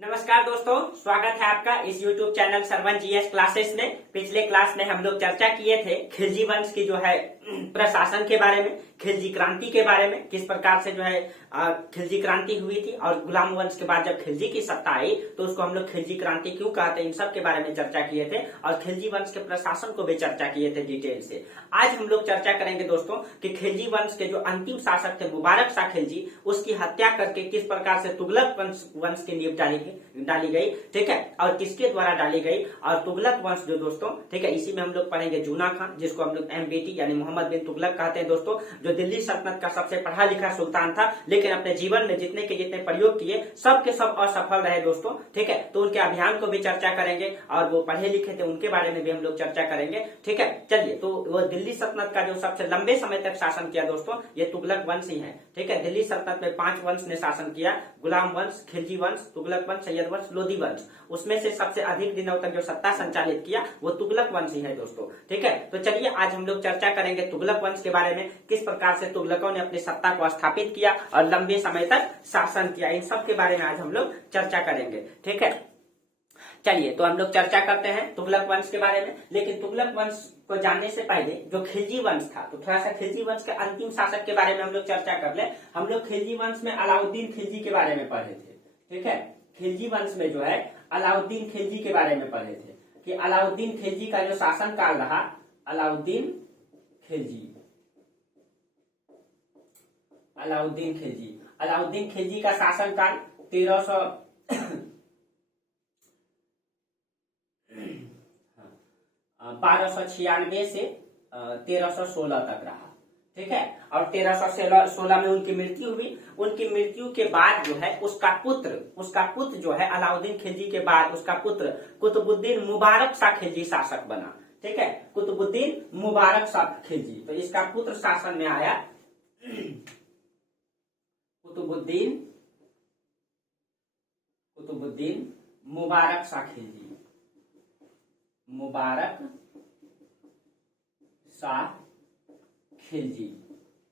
नमस्कार दोस्तों, स्वागत है आपका इस YouTube channel Sarvan GS classes में। पिछले क्लास में हम लोग चर्चा किए थे खिलजी वंश की जो है प्रशासन के बारे में, खिलजी क्रांति के बारे में, किस प्रकार से जो है खिलजी क्रांति हुई थी और गुलाम वंश के बाद जब खिलजी की सत्ता आई तो उसको हम लोग खिलजी क्रांति क्यों कहते हैं, इन सब के बारे में चर्चा किए थे और खिलजी वंश के प्रशासन को भी चर्चा किए थे डिटेल से। आज हम लोग चर्चा करेंगे दोस्तों कि खिलजी वंश के जो अंतिम शासक थे मुबारक शाह खिलजी, उसकी हत्या करके किस प्रकार से तुगलक वंश की नींव डाली गई, ठीक है, और किसके द्वारा डाली गई। और तुगलक वंश जो दोस्तों, ठीक है, इसी में हम लोग पढ़ेंगे जूना खान, जिसको हम लोग MBT यानी मोहम्मद बिन तुगलक कहते हैं दोस्तों, जो दिल्ली सल्तनत का सबसे पढ़ा लिखा सुल्तान था, लेकिन अपने जीवन में जितने के जितने प्रयोग किए सब के सब असफल रहे दोस्तों, ठीक है। तो उनके अभियान को भी चर्चा करेंगे और वो पढ़े लिखे थे उनके बारे में भी हम लोग चर्चा करेंगे, ठीक है। चलिए, तो वो दिल्ली सल्तनत का जो सबसे लंबे समय तक शासन किया दोस्तों, ये तुगलक वंश ही है, ठीक है। दिल्ली सल्तनत में 5 वंश ने शासन किया, गुलाम वंश, खिलजी वंश, तुगलक वंश, सैयद वंश, लोधी वंश। उसमें से सबसे अधिक दिनों तक जो सत्ता संचालित किया वो तुगलक वंश ही है दोस्तों, ठीक है। तो चलिए आज हम लोग चर्चा करेंगे तुगलक वंश के बारे में, किस प्रकार से तुगलकों ने अपनी सत्ता को स्थापित किया और लंबे समय तक शासन किया, इन सब के बारे में आज हम लोग चर्चा करेंगे, ठीक है। चलिए, तो हम लोग चर्चा करते हैं तुगलक वंश के बारे में। लेकिन तुगलक वंश को जानने से पहले जो खिलजी वंश था, तो थोड़ा सा खिलजी वंश के अंतिम शासक के बारे में हम लोग चर्चा कर ले। हम लोग खिलजी वंश में अलाउद्दीन खिलजी के बारे में पढ़े थे, ठीक है। खिलजी वंश में जो है अलाउद्दीन खिलजी के बारे में पढ़े थे कि अलाउद्दीन खिलजी का जो शासन काल रहा, अलाउद्दीन खिलजी का शासन काल 1296 से 1316 तक रहा, ठीक है। और 1316 में उनकी मृत्यु हुई। उनकी मृत्यु के बाद जो है उसका पुत्र जो है अलाउद्दीन खिलजी के बाद उसका पुत्र कुतुबुद्दीन मुबारक शाह खिलजी शासक बना, ठीक है। कुतुबुद्दीन मुबारक शाह खिलजी, तो इसका पुत्र शासन में आया कुतुबुद्दीन मुबारक शाह खिलजी,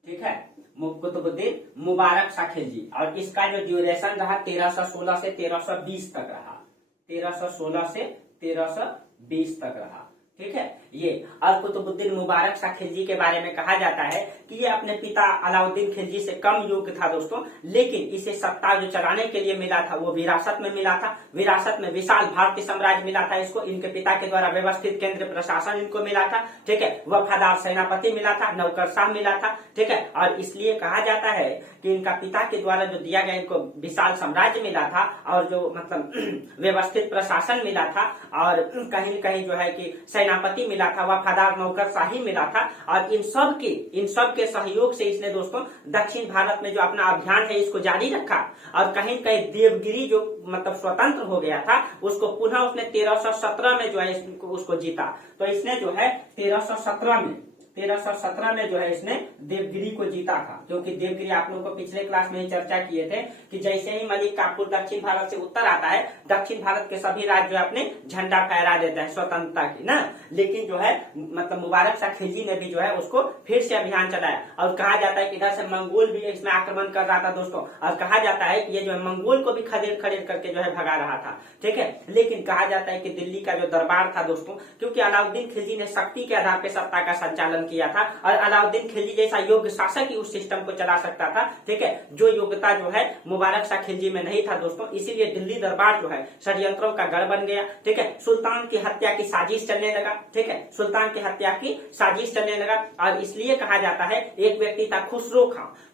ठीक है। कुतुबुद्दीन मुबारक शाह खिलजी, और इसका जो ड्यूरेशन रहा 1316 से 1320 तक रहा, 1316 से 1320 तक रहा, ठीक है। ये और कुतुबुद्दीन मुबारक शाह खिलजी के बारे में कहा जाता है कि ये अपने पिता अलाउद्दीन खिलजी से कम योग्य था दोस्तों, लेकिन इसे सत्ता जो चलाने के लिए मिला था वो विरासत में मिला था। विरासत में विशाल भारतीय साम्राज्य मिला था इसको, इनके पिता के द्वारा व्यवस्थित केंद्र प्रशासन इनको मिला था, ठीक है। वफादार सेनापति मिला था, नौकरशाह मिला था, ठीक है। और इसलिए कहा जाता है कि इनका पिता के द्वारा जो दिया गया इनको विशाल साम्राज्य मिला था और जो मतलब व्यवस्थित प्रशासन मिला था और कहीं न कहीं जो है कि सेनापति मिला था, वफादार नौकरशाही मिला था। और इन सब के सहयोग से इसने दोस्तों दक्षिण भारत में जो अपना अभियान है इसको जारी रखा और कहीं कहीं देवगिरी जो मतलब स्वतंत्र हो गया था उसको पुनः उसने 1317 में जो है उसको जीता। तो इसने जो है 1317 में जो है इसने देवगिरी को जीता था, क्योंकि देवगिरी आप लोगों को पिछले क्लास में ही चर्चा किए थे कि जैसे ही मलिक काफूर दक्षिण भारत से उत्तर आता है, दक्षिण भारत के सभी राज्य जो है अपने झंडा फहरा देते हैं स्वतंत्रता की ना। लेकिन जो है मतलब मुबारक शाह खिलजी ने भी जो है उसको फिर से अभियान चलाया और कहा जाता है कि इधर से मंगोल भी इसमें आक्रमण कर रहा था दोस्तों, और कहा जाता है कि ये जो है मंगोल को भी खदेड़ करके जो है भगा रहा था, ठीक है। लेकिन कहा जाता है कि दिल्ली का जो दरबार था दोस्तों, क्योंकि अलाउद्दीन खिलजी ने शक्ति के आधार पर सत्ता का संचालन किया था और अलाउद्दीन खिलजी जैसा योग्य शासक ही उस सिस्टम को चला सकता था, ठीक है, जो योग्यता जो है मुबारक शाह खिलजी में नहीं था दोस्तों। इसीलिए दिल्ली दरबार जो है षड्यंत्रों का गढ़ बन गया, ठीक है। सुल्तान की हत्या की साजिश चलने लगा, ठीक है, सुल्तान की हत्या की साजिश चलने लगा। और इसलिए कहा जाता है एक व्यक्ति था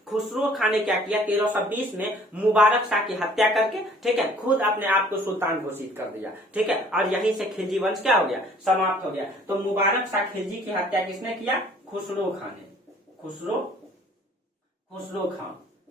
खुसरो खां ने क्या किया, 1320 में मुबारक शाह की हत्या करके, ठीक है, खुद अपने आप को सुल्तान घोषित कर दिया, ठीक है। और यहीं से खिलजी वंश क्या हो गया, समाप्त हो गया। तो मुबारक शाह खिलजी की हत्या किसने किया, खुसरो खां,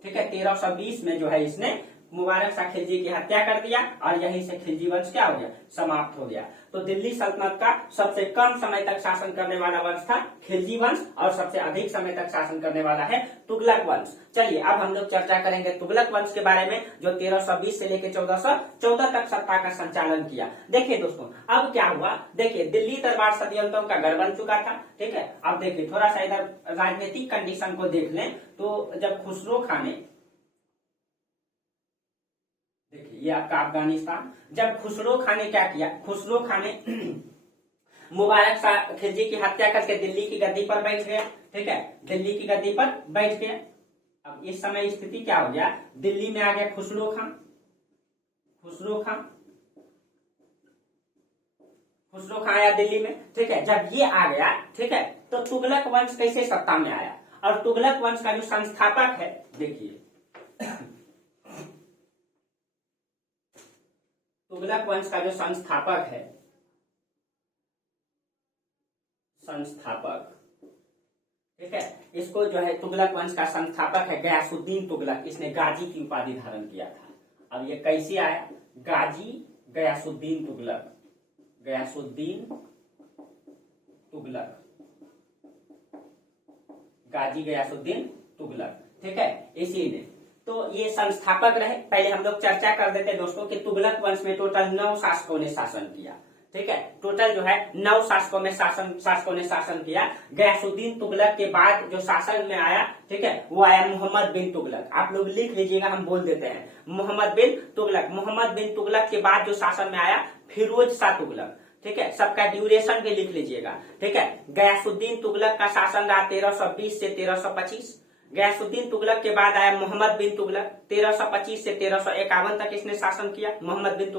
ठीक है। 1320 में जो है इसने मुबारक शाह खिलजी की हत्या कर दिया और यहीं से खिलजी वंश क्या हो गया, समाप्त हो गया। तो दिल्ली सल्तनत का सबसे कम समय तक शासन करने वाला वंश था खिलजी वंश और सबसे अधिक समय तक शासन करने वाला है तुगलक वंश। चलिए अब हम लोग चर्चा करेंगे तुगलक वंश के बारे में, जो 1320 से लेकर 1414 तक सत्ता का संचालन किया। देखिए दोस्तों अब क्या हुआ, देखिए दिल्ली दरबार षड्यंत्रों का गढ़ बन चुका था, ठीक है। अब देखिए थोड़ा सा इधर राजनीतिक कंडीशन को देख लें, तो जब खुसरो खां ने, देखिए ये आपका अफगानिस्तान। जब खुसरो खान ने क्या किया, खुसरो खान ने मुबारक शाह खिलजी की हत्या करके दिल्ली की गद्दी पर बैठ गया। ठीक है, दिल्ली की गद्दी पर बैठ गया। अब इस समय स्थिति क्या हो गया, दिल्ली में आ गया खुसरो खान। खुसरो खान आया दिल्ली में। ठीक है, जब ये आ गया, ठीक है, तो तुगलक वंश कैसे सत्ता में आया। और तुगलक वंश का जो संस्थापक है, देखिए तुगलक वंश का जो संस्थापक है, ठीक है, इसको जो है तुगलक वंश का संस्थापक है गयासुद्दीन तुगलक। इसने गाजी की उपाधि धारण किया था। अब ये कैसे आया, गाजी गयासुद्दीन तुगलक, गयासुद्दीन तुगलक, गाजी गयासुद्दीन तुगलक। ठीक है, इसी ने तो ये संस्थापक रहे। पहले हम लोग चर्चा कर देते दोस्तों कि तुगलक वंश में टोटल 9 शासकों ने शासन किया। ठीक है, टोटल जो है 9 शासकों ने शासन किया। गयासुद्दीन तुगलक के बाद जो शासन में आया, ठीक है, वो आया मोहम्मद बिन तुगलक। आप लोग लिख लीजिएगा, हम बोल देते हैं मोहम्मद बिन तुगलक। मोहम्मद बिन तुगलक के बाद जो शासन में आया फिरोज शाह तुगलक। ठीक है, सबका ड्यूरेशन भी लिख लीजिएगा। ठीक है, गयासुद्दीन तुगलक का शासन रहा 1320 से 1325। गयासुद्दीन तुगलक के बाद आया मोहम्मद बिन तुगलक, 1325 से 1351 तक इसने शासन किया। मोहम्मद बिन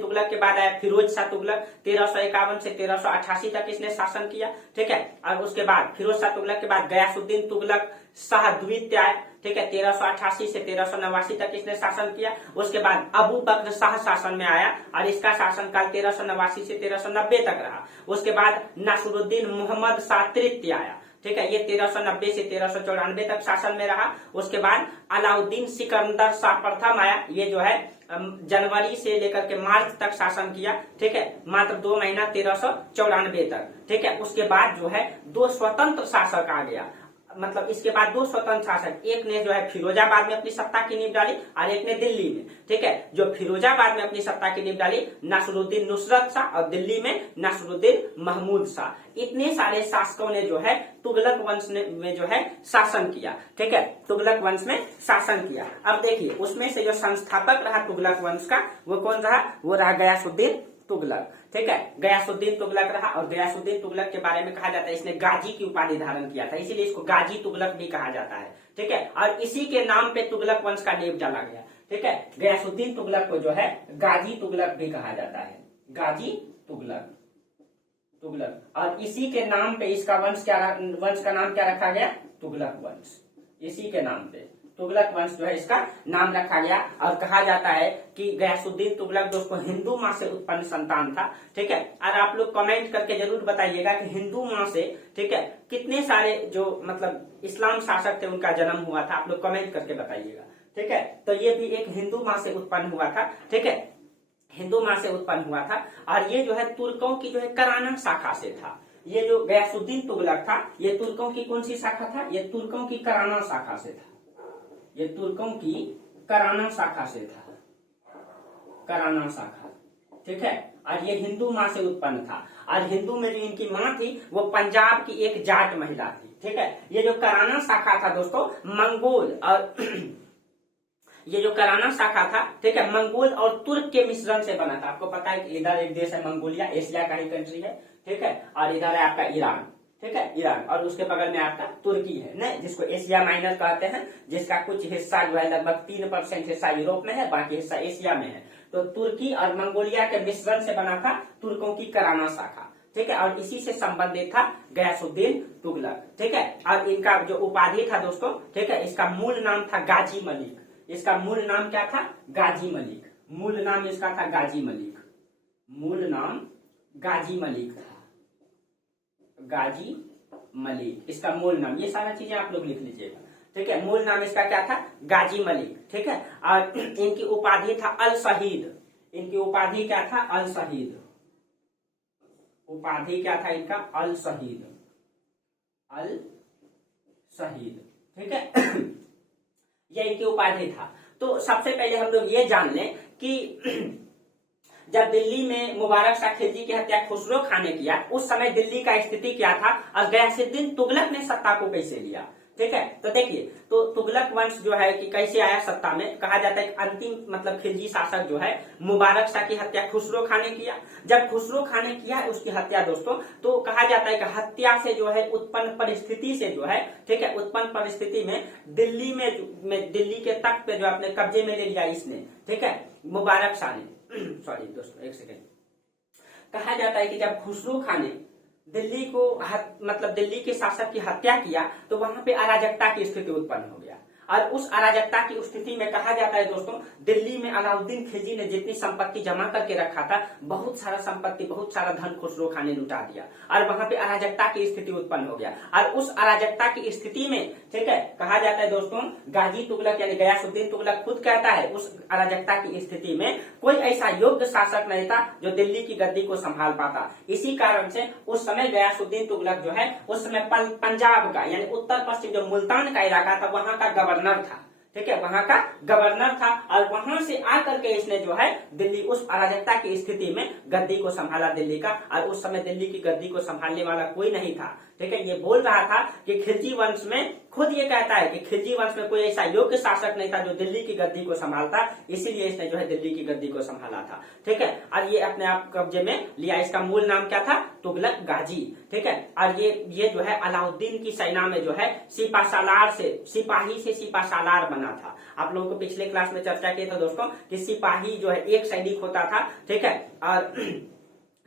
तुगलक के बाद आया फिरोज शाह तुगलक, 1351 से 1388 तक इसने शासन किया। ठीक है, और उसके बाद फिरोज शाह तुगलक के बाद गयासुद्दीन तुगलक शाह द्वितीय आया। ठीक है, 1388 से 1389 तक इसने शासन किया। उसके बाद अबू बकर शाह शासन में आया और इसका शासनकाल 1389 से 1390 तक रहा। उसके बाद नासिरुद्दीन मोहम्मद शाह तृतीय आया। ठीक है, ये 1390 से 1394 तक शासन में रहा। उसके बाद अलाउद्दीन सिकंदर शाह प्रथम आया। ये जो है जनवरी से लेकर के मार्च तक शासन किया। ठीक है, मात्र 2 महीना 1394 तक। ठीक है, उसके बाद जो है 2 स्वतंत्र शासक आ गया। मतलब इसके बाद 2 स्वतंत्र शासक, एक ने जो है फिरोजाबाद में अपनी सत्ता की नींव डाली और एक ने दिल्ली में। ठीक है, जो फिरोजाबाद में अपनी सत्ता की नींव डाली नासिरुद्दीन नुसरत शाह और दिल्ली में नासिरुद्दीन महमूद शाह। इतने सारे शासकों ने जो है तुगलक वंश में जो है शासन किया। ठीक है, तुगलक वंश में शासन किया। अब देखिए उसमें से जो संस्थापक रहा तुगलक वंश का, वो कौन रहा, वो रहा गयासुद्दीन तुगलक। ठीक है, गयासुद्दीन तुगलक रहा। और गयासुद्दीन तुगलक के बारे में कहा जाता है इसने गाजी की उपाधि धारण किया था, इसीलिए इसको गाजी तुगलक भी कहा जाता है। ठीक है, और इसी के नाम पे तुगलक वंश का नींव डाला गया। ठीक है, गयासुद्दीन तुगलक को जो है गाजी तुगलक भी कहा जाता है, गाजी तुगलक। और इसी के नाम पे इसका वंश का नाम क्या रखा गया, तुगलक वंश। इसी के नाम पे तुगलक वंश जो है इसका नाम रखा गया। और कहा जाता है कि गयासुद्दीन तुगलक दोस्तों हिंदू माँ से उत्पन्न संतान था। ठीक है, और आप लोग कमेंट करके जरूर बताइएगा कि हिंदू माँ से, ठीक है, कितने सारे जो मतलब इस्लाम शासक थे उनका जन्म हुआ था, आप लोग कमेंट करके बताइएगा। ठीक है, तो ये भी एक हिंदू माँ से उत्पन्न हुआ था। ठीक है, हिंदू माँ से उत्पन्न हुआ था। और ये जो है तुर्कों की जो है कराना शाखा से था। ये जो गयासुद्दीन तुगलक था ये तुर्कों की कौन सी शाखा था, ये तुर्कों की कराना शाखा से था। ये तुर्कों की कराना शाखा से था, कराना शाखा। ठीक है, और ये हिंदू माँ से उत्पन्न था। और हिंदू में जो इनकी माँ थी वो पंजाब की एक जाट महिला थी। ठीक है, ये जो कराना शाखा था दोस्तों मंगोल और ये जो कराना शाखा था, ठीक है, मंगोल और तुर्क के मिश्रण से बना था। आपको पता है कि इधर एक देश है मंगोलिया, एशिया का ही कंट्री है। ठीक है, और इधर है आपका ईरान। ठीक है, ईरान, और उसके बगल में आपका तुर्की है न, जिसको एशिया माइनर कहते हैं, जिसका कुछ हिस्सा जो है लगभग 3% हिस्सा यूरोप में है, बाकी हिस्सा एशिया में है। तो तुर्की और मंगोलिया के मिश्रण से बना था तुर्कों की कराना शाखा। ठीक है, और इसी से संबंधित था गयासुद्दीन तुगलक। ठीक है, और इनका जो उपाधि था दोस्तों, ठीक है, इसका मूल नाम था गाजी मलिक। इसका मूल नाम क्या था, गाजी मलिक। मूल नाम इसका था गाजी मलिक। मूल नाम गाजी मलिक था, गाजी मलिक इसका मूल नाम। ये सारा चीजें आप लोग लिख लीजिएगा। ठीक है, मूल नाम इसका क्या था, गाजी मलिक। ठीक है, और इनकी उपाधि था अल शहीद। इनकी उपाधि क्या था, अल शहीद। उपाधि क्या था इनका, अल शहीद। अल शहीद। ठीक है, ये इनकी उपाधि था। तो सबसे पहले हम लोग ये जान लें कि जब दिल्ली में मुबारक शाह खिलजी की हत्या खुसरो खान ने किया, उस समय दिल्ली का स्थिति क्या था और गयासुद्दीन तुगलक ने सत्ता को कैसे लिया। ठीक है। तो देखिए, तो तुगलक वंश जो है कि कैसे आया सत्ता में, कहा जाता है कि अंतिम मतलब खिलजी शासक जो है मुबारक शाह की हत्या खुसरो खान ने किया। जब खुसरो खान ने किया उसकी हत्या दोस्तों, तो कहा जाता है कि हत्या से जो है उत्पन्न परिस्थिति से जो है, ठीक है, उत्पन्न परिस्थिति में दिल्ली में दिल्ली के तख्त पे जो अपने कब्जे में ले लिया इसने, ठीक है, मुबारक शाह ने सॉरी दोस्तों एक सेकेंड। कहा जाता है कि जब खुसरो खान ने दिल्ली को मतलब दिल्ली के शासक की हत्या किया तो वहां पे अराजकता की स्थिति उत्पन्न हो गया। और उस अराजकता की स्थिति में कहा जाता है दोस्तों, दिल्ली में अलाउद्दीन खिलजी ने जितनी संपत्ति जमा करके रखा था, बहुत सारा संपत्ति, बहुत सारा धन खुसरो खान ने लुटा दिया और वहां पे अराजकता की स्थिति उत्पन्न हो गया। और उस अराजकता की स्थिति में, ठीक है, कहा जाता है दोस्तों, गाजी तुगलक यानी गयासुद्दीन तुगलक खुद कहता है उस अराजकता की स्थिति में कोई ऐसा योग्य शासक नहीं था जो दिल्ली की गद्दी को संभाल पाता। इसी कारण से उस समय गयासुद्दीन तुगलक जो है उस समय पंजाब का यानी उत्तर पश्चिम जो मुल्तान का इलाका था वहां का गवर्नर था, ठीक है, वहां का गवर्नर था। और वहां से आकर के इसने जो है दिल्ली उस अराजकता की स्थिति में गद्दी को संभाला दिल्ली का। और उस समय दिल्ली की गद्दी को संभालने वाला कोई नहीं था, ठीक है। ये बोल रहा था कि खिलजी वंश में, खुद ये कहता है कि खिलजी वंश में कोई ऐसा योग्य शासक नहीं था जो दिल्ली की गद्दी को संभालता, इसीलिए इसने जो है दिल्ली की गद्दी को संभाला था, ठीक है। और ये अपने आप कब्जे में लिया। इसका मूल नाम क्या था? तुगलक गाजी, ठीक है। और ये जो है अलाउद्दीन की सेना में जो है सिपाही से सिपासालार बना था। आप लोगों को पिछले क्लास में चर्चा किए थे दोस्तों कि सिपाही जो है एक सैनिक होता था, ठीक है, और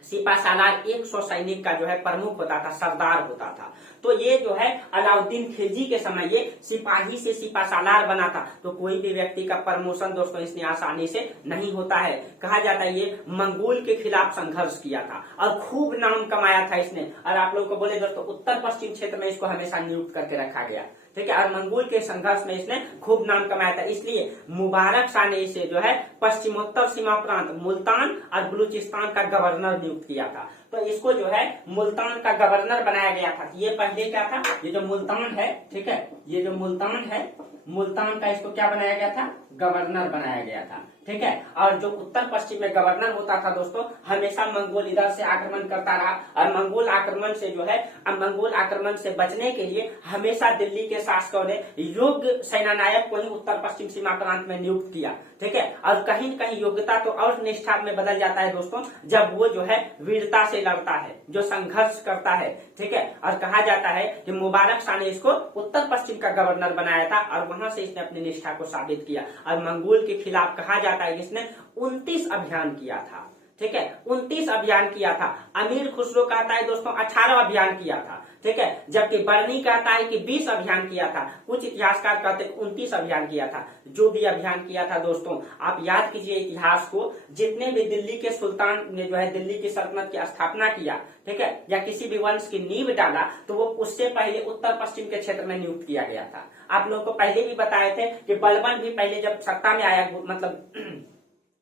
सिपासालार 100 सैनिक का जो है प्रमुख होता था, सरदार होता था। तो ये जो है अलाउद्दीन खिलजी के समय ये सिपाही से सिपासालार बना था। तो कोई भी व्यक्ति का प्रमोशन दोस्तों इसने आसानी से नहीं होता है। कहा जाता है ये मंगोल के खिलाफ संघर्ष किया था और खूब नाम कमाया था इसने। और आप लोगों को बोले दोस्तों उत्तर पश्चिम क्षेत्र में इसको हमेशा नियुक्त करके रखा गया, ठीक है। और मंगोल के संघर्ष में इसने खूब नाम कमाया था, इसलिए मुबारक शाह ने इसे जो है पश्चिमोत्तर सीमा प्रांत मुल्तान और बलूचिस्तान का गवर्नर नियुक्त किया था। तो इसको जो है मुल्तान का गवर्नर बनाया गया था। ये पहले क्या था, ये जो मुल्तान है, ठीक है, ये जो मुल्तान है, मुल्तान का इसको क्या बनाया गया था? गवर्नर बनाया गया था, ठीक है। और जो उत्तर पश्चिम में गवर्नर होता था दोस्तों, हमेशा मंगोल इधर से आक्रमण करता रहा। और मंगोल आक्रमण से जो है, मंगोल आक्रमण से बचने के लिए हमेशा दिल्ली के शासकों ने योग्य सेनानायक को ही उत्तर पश्चिम सीमा प्रांत में नियुक्त किया, ठीक है। और कहीं कहीं योग्यता तो और निष्ठा में बदल जाता है दोस्तों जब वो जो है वीरता से लड़ता है, जो संघर्ष करता है, ठीक है। और कहा जाता है कि मुबारक शाह ने इसको उत्तर पश्चिम का गवर्नर बनाया था और वहां से इसने अपनी निष्ठा को साबित किया। और मंगोल के खिलाफ कहा जाता है कि इसने 29 अभियान किया था, ठीक है, 29 अभियान किया था। अमीर खुसरो कहता है दोस्तों 18 अभियान किया था, ठीक है, जबकि बर्नी कहता है कि 20 अभियान किया था। कुछ इतिहासकार कहते हैं 29 अभियान किया था। जो भी अभियान किया था दोस्तों, आप याद कीजिए इतिहास को, जितने भी दिल्ली के सुल्तान ने जो है दिल्ली की सल्तनत की स्थापना किया, ठीक है, या किसी भी वंश की नींव डाला, तो वो उससे पहले उत्तर पश्चिम के क्षेत्र में नियुक्त किया गया था। आप लोगों को पहले भी बताए थे कि बलबन भी पहले जब सत्ता में आया, मतलब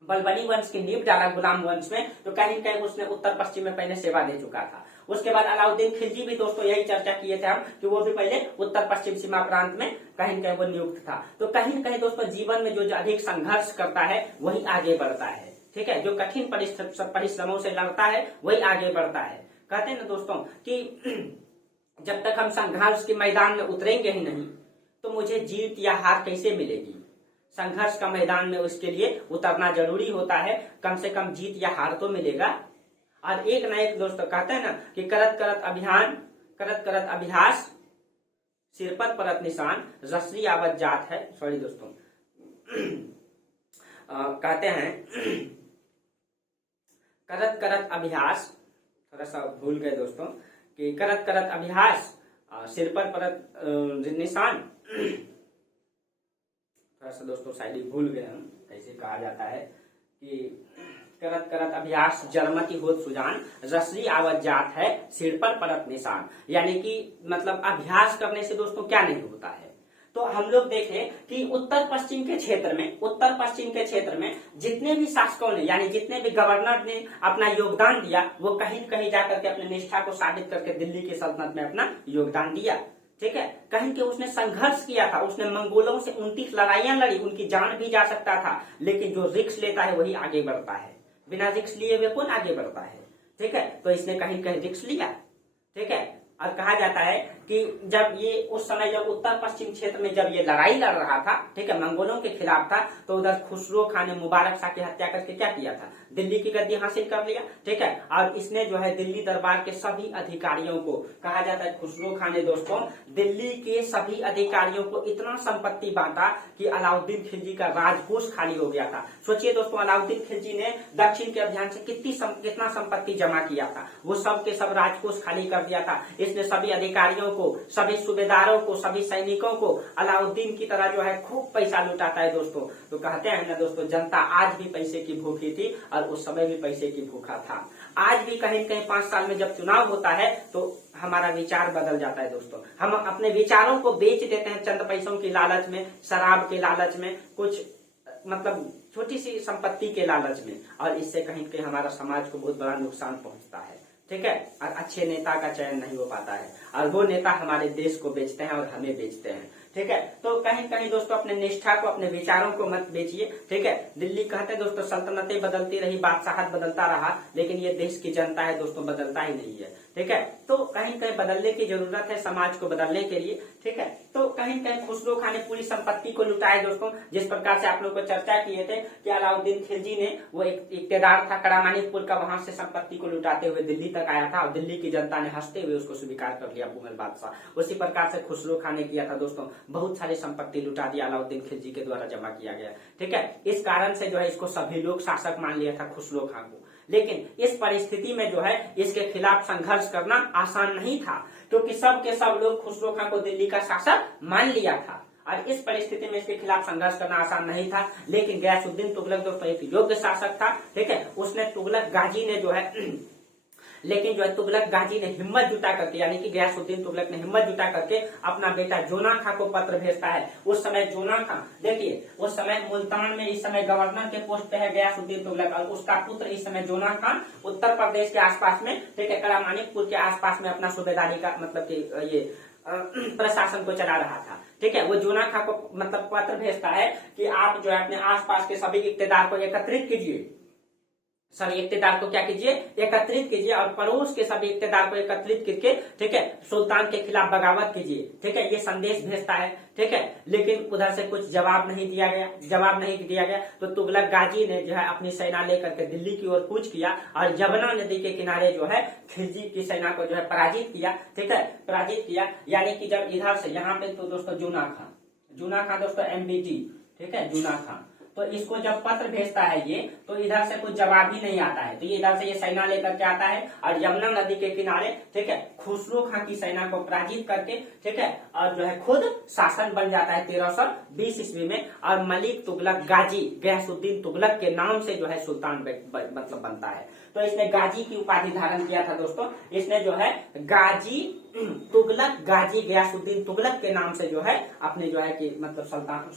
बलबनी वंश की नींव डाला गुलाम वंश में, तो कहीं कहीं उसने उत्तर पश्चिम में पहले सेवा दे चुका था। उसके बाद अलाउद्दीन खिलजी भी दोस्तों यही चर्चा किए थे हम कि वो भी पहले उत्तर पश्चिम सीमा प्रांत में कहीं कहीं वो नियुक्त था। तो कहीं कहीं दोस्तों जीवन में जो अधिक संघर्ष करता है वही आगे बढ़ता है, ठीक है, जो कठिन परिश्रमों से लड़ता है वही आगे बढ़ता है। कहते हैं ना दोस्तों कि जब तक हम संघर्ष के मैदान में उतरेंगे ही नहीं तो मुझे जीत या हार कैसे मिलेगी। संघर्ष का मैदान में उसके लिए उतरना जरूरी होता है, कम से कम जीत या हार तो मिलेगा। और एक ना एक दोस्तों कहते हैं ना कि करत करत अभियान, करत करत अभ्यास, सिर पर परत निशान, रसरी आवत जात है। सॉरी दोस्तों कहते हैं करत करत अभ्यास, थोड़ा सा भूल गए दोस्तों, कि करत करत अभ्यास, सिर पर परत निशान, थोड़ा सा दोस्तों शायद भूल गए हम कैसे कहा जाता है कि करत करत अभ्यास जलमति होत सुजान, रसरी आवत जात है, सिर पर परत निशान। यानी कि मतलब अभ्यास करने से दोस्तों क्या नहीं होता है। तो हम लोग देखें कि उत्तर पश्चिम के क्षेत्र में जितने भी शासकों ने यानी जितने भी गवर्नर ने अपना योगदान दिया, वो कहीं कहीं जाकर के अपनी निष्ठा को साबित करके दिल्ली की सल्तनत में अपना योगदान दिया, ठीक है। कहीं के उसने संघर्ष किया था, उसने मंगोलों से 29 लड़ाइयां लड़ी, उनकी जान भी जा सकता था, लेकिन जो रिस्क लेता है वही आगे बढ़ता है। बिना रिस्क लिए हुए कौन आगे बढ़ता है, ठीक है। तो इसने कहीं कहीं रिस्क लिया, ठीक है। और कहा जाता है कि जब ये उस समय जब उत्तर पश्चिम क्षेत्र में जब ये लड़ाई लड़ रहा था, ठीक है, मंगोलों के खिलाफ था, तो उधर खुसरो खान ने मुबारक शाह की हत्या करके क्या किया था, दिल्ली की गद्दी हासिल कर लिया, ठीक है। और इसने जो है दिल्ली दरबार के सभी अधिकारियों को, कहा जाता है खुसरो खान ने दोस्तों दिल्ली के सभी अधिकारियों को इतना संपत्ति बांटा कि अलाउद्दीन खिलजी का राजकोष खाली हो गया था। सोचिए दोस्तों, अलाउद्दीन खिलजी ने दक्षिण के अभियान से कितना संपत्ति जमा किया था, वो सब के सब राजकोष खाली कर दिया था। इसने सभी अधिकारियों को, सभी सूबेदारों को, सभी सैनिकों को अलाउद्दीन की तरह जो है खूब पैसा लुटाता है दोस्तों। तो कहते हैं ना दोस्तों, जनता आज भी पैसे की भूखी थी और उस समय भी पैसे की भूखा था। आज भी कहीं कहीं 5 साल में जब चुनाव होता है तो हमारा विचार बदल जाता है दोस्तों। हम अपने विचारों को बेच देते हैं चंद पैसों की लालच में, शराब के लालच में, कुछ मतलब छोटी सी संपत्ति के लालच में, और इससे कहीं कहीं हमारा समाज को बहुत बड़ा नुकसान पहुंचता है, ठीक है। और अच्छे नेता का चयन नहीं हो पाता है, और वो नेता हमारे देश को बेचते हैं और हमें बेचते हैं, ठीक है। तो कहीं कहीं दोस्तों अपने निष्ठा को, अपने विचारों को मत बेचिए, ठीक है। दिल्ली कहते हैं दोस्तों सल्तनतें बदलती रही, बादशाहत बदलता रहा, लेकिन ये देश की जनता है दोस्तों, बदलता ही नहीं है, ठीक है। तो कहीं कहीं बदलने की जरूरत है समाज को बदलने के लिए, ठीक है। तो कहीं कहीं खुसरो खान ने पूरी संपत्ति को लुटाया दोस्तों। जिस प्रकार से आप लोग को चर्चा किए थे कि अलाउद्दीन खिलजी ने, वो एक इक्तेदार था करामानिकपुर का, वहां से संपत्ति को लुटाते हुए दिल्ली तक आया था और दिल्ली की जनता ने हंसते हुए उसको स्वीकार कर लिया मुगल बादशाह। उसी प्रकार से खुसरो खान ने किया था दोस्तों, बहुत सारी संपत्ति लुटा दिया अलाउद्दीन खिलजी के द्वारा जमा किया गया, ठीक है। इस कारण से जो है इसको सभी लोग शासक मान लिया था खुसरो खान को। लेकिन इस परिस्थिति में जो है इसके खिलाफ संघर्ष करना आसान नहीं था, क्योंकि सब के सब लोग खुसरो खान को दिल्ली का शासक मान लिया था, और इस परिस्थिति में इसके खिलाफ संघर्ष करना आसान नहीं था। लेकिन गयासुद्दीन तुगलक दोस्तों एक योग्य शासक था, ठीक है। उसने तुगलक गाजी ने जो है लेकिन जो है तुगलक गाजी ने हिम्मत जुटा करके, यानी कि गयासुद्दीन तुगलक ने हिम्मत जुटा करके अपना बेटा जोना खां को पत्र भेजता है। उस समय जोना खां, देखिए उस समय मुल्तान में इस समय गवर्नर के पोस्ट पे है गयासुद्दीन तुगलक, और उसका पुत्र इस समय जोना खां उत्तर प्रदेश के आसपास में, ठीक है, करामानिकपुर के आसपास में अपना सूबेदारी का मतलब कि ये प्रशासन को चला रहा था, ठीक है। वो जोना खां को मतलब पत्र भेजता है कि आप जो है अपने आसपास के सभी इक्तेदार को एकत्रित कीजिए, सभी इक्तेदार को क्या कीजिए, एकत्रित कीजिए, और पड़ोस के सभी इक्तेदार को एकत्रित करके, ठीक है, सुल्तान के खिलाफ बगावत कीजिए, ठीक है। ये संदेश भेजता है, ठीक है। लेकिन उधर से कुछ जवाब नहीं दिया गया। तो तुगलक गाजी ने जो है अपनी सेना लेकर के दिल्ली की ओर कूच किया और यमुना नदी के किनारे जो है खिलजी की सेना को जो है पराजित किया, ठीक है, पराजित किया। यानी कि जब इधर से यहाँ पे तो दोस्तों जूना खां दोस्तों MBT, ठीक है, जूना खां, तो इसको जब पत्र भेजता है ये, तो इधर से कुछ जवाब ही नहीं आता है। तो ये इधर से ये सेना लेकर के आता है और यमुना नदी के किनारे, ठीक है, खुसरो खां की सेना को पराजित करके, ठीक है, और जो है खुद शासन बन जाता है 1320 ईस्वी में, और मलिक तुगलक गाजी गयासुद्दीन तुगलक के नाम से जो है सुल्तान मतलब बनता है। तो इसने गाजी की उपाधि धारण किया था दोस्तों। इसने जो है गाजी तुगलक गाजी गयासुद्दीन तुगलक के नाम से जो है अपने जो है कि मतलब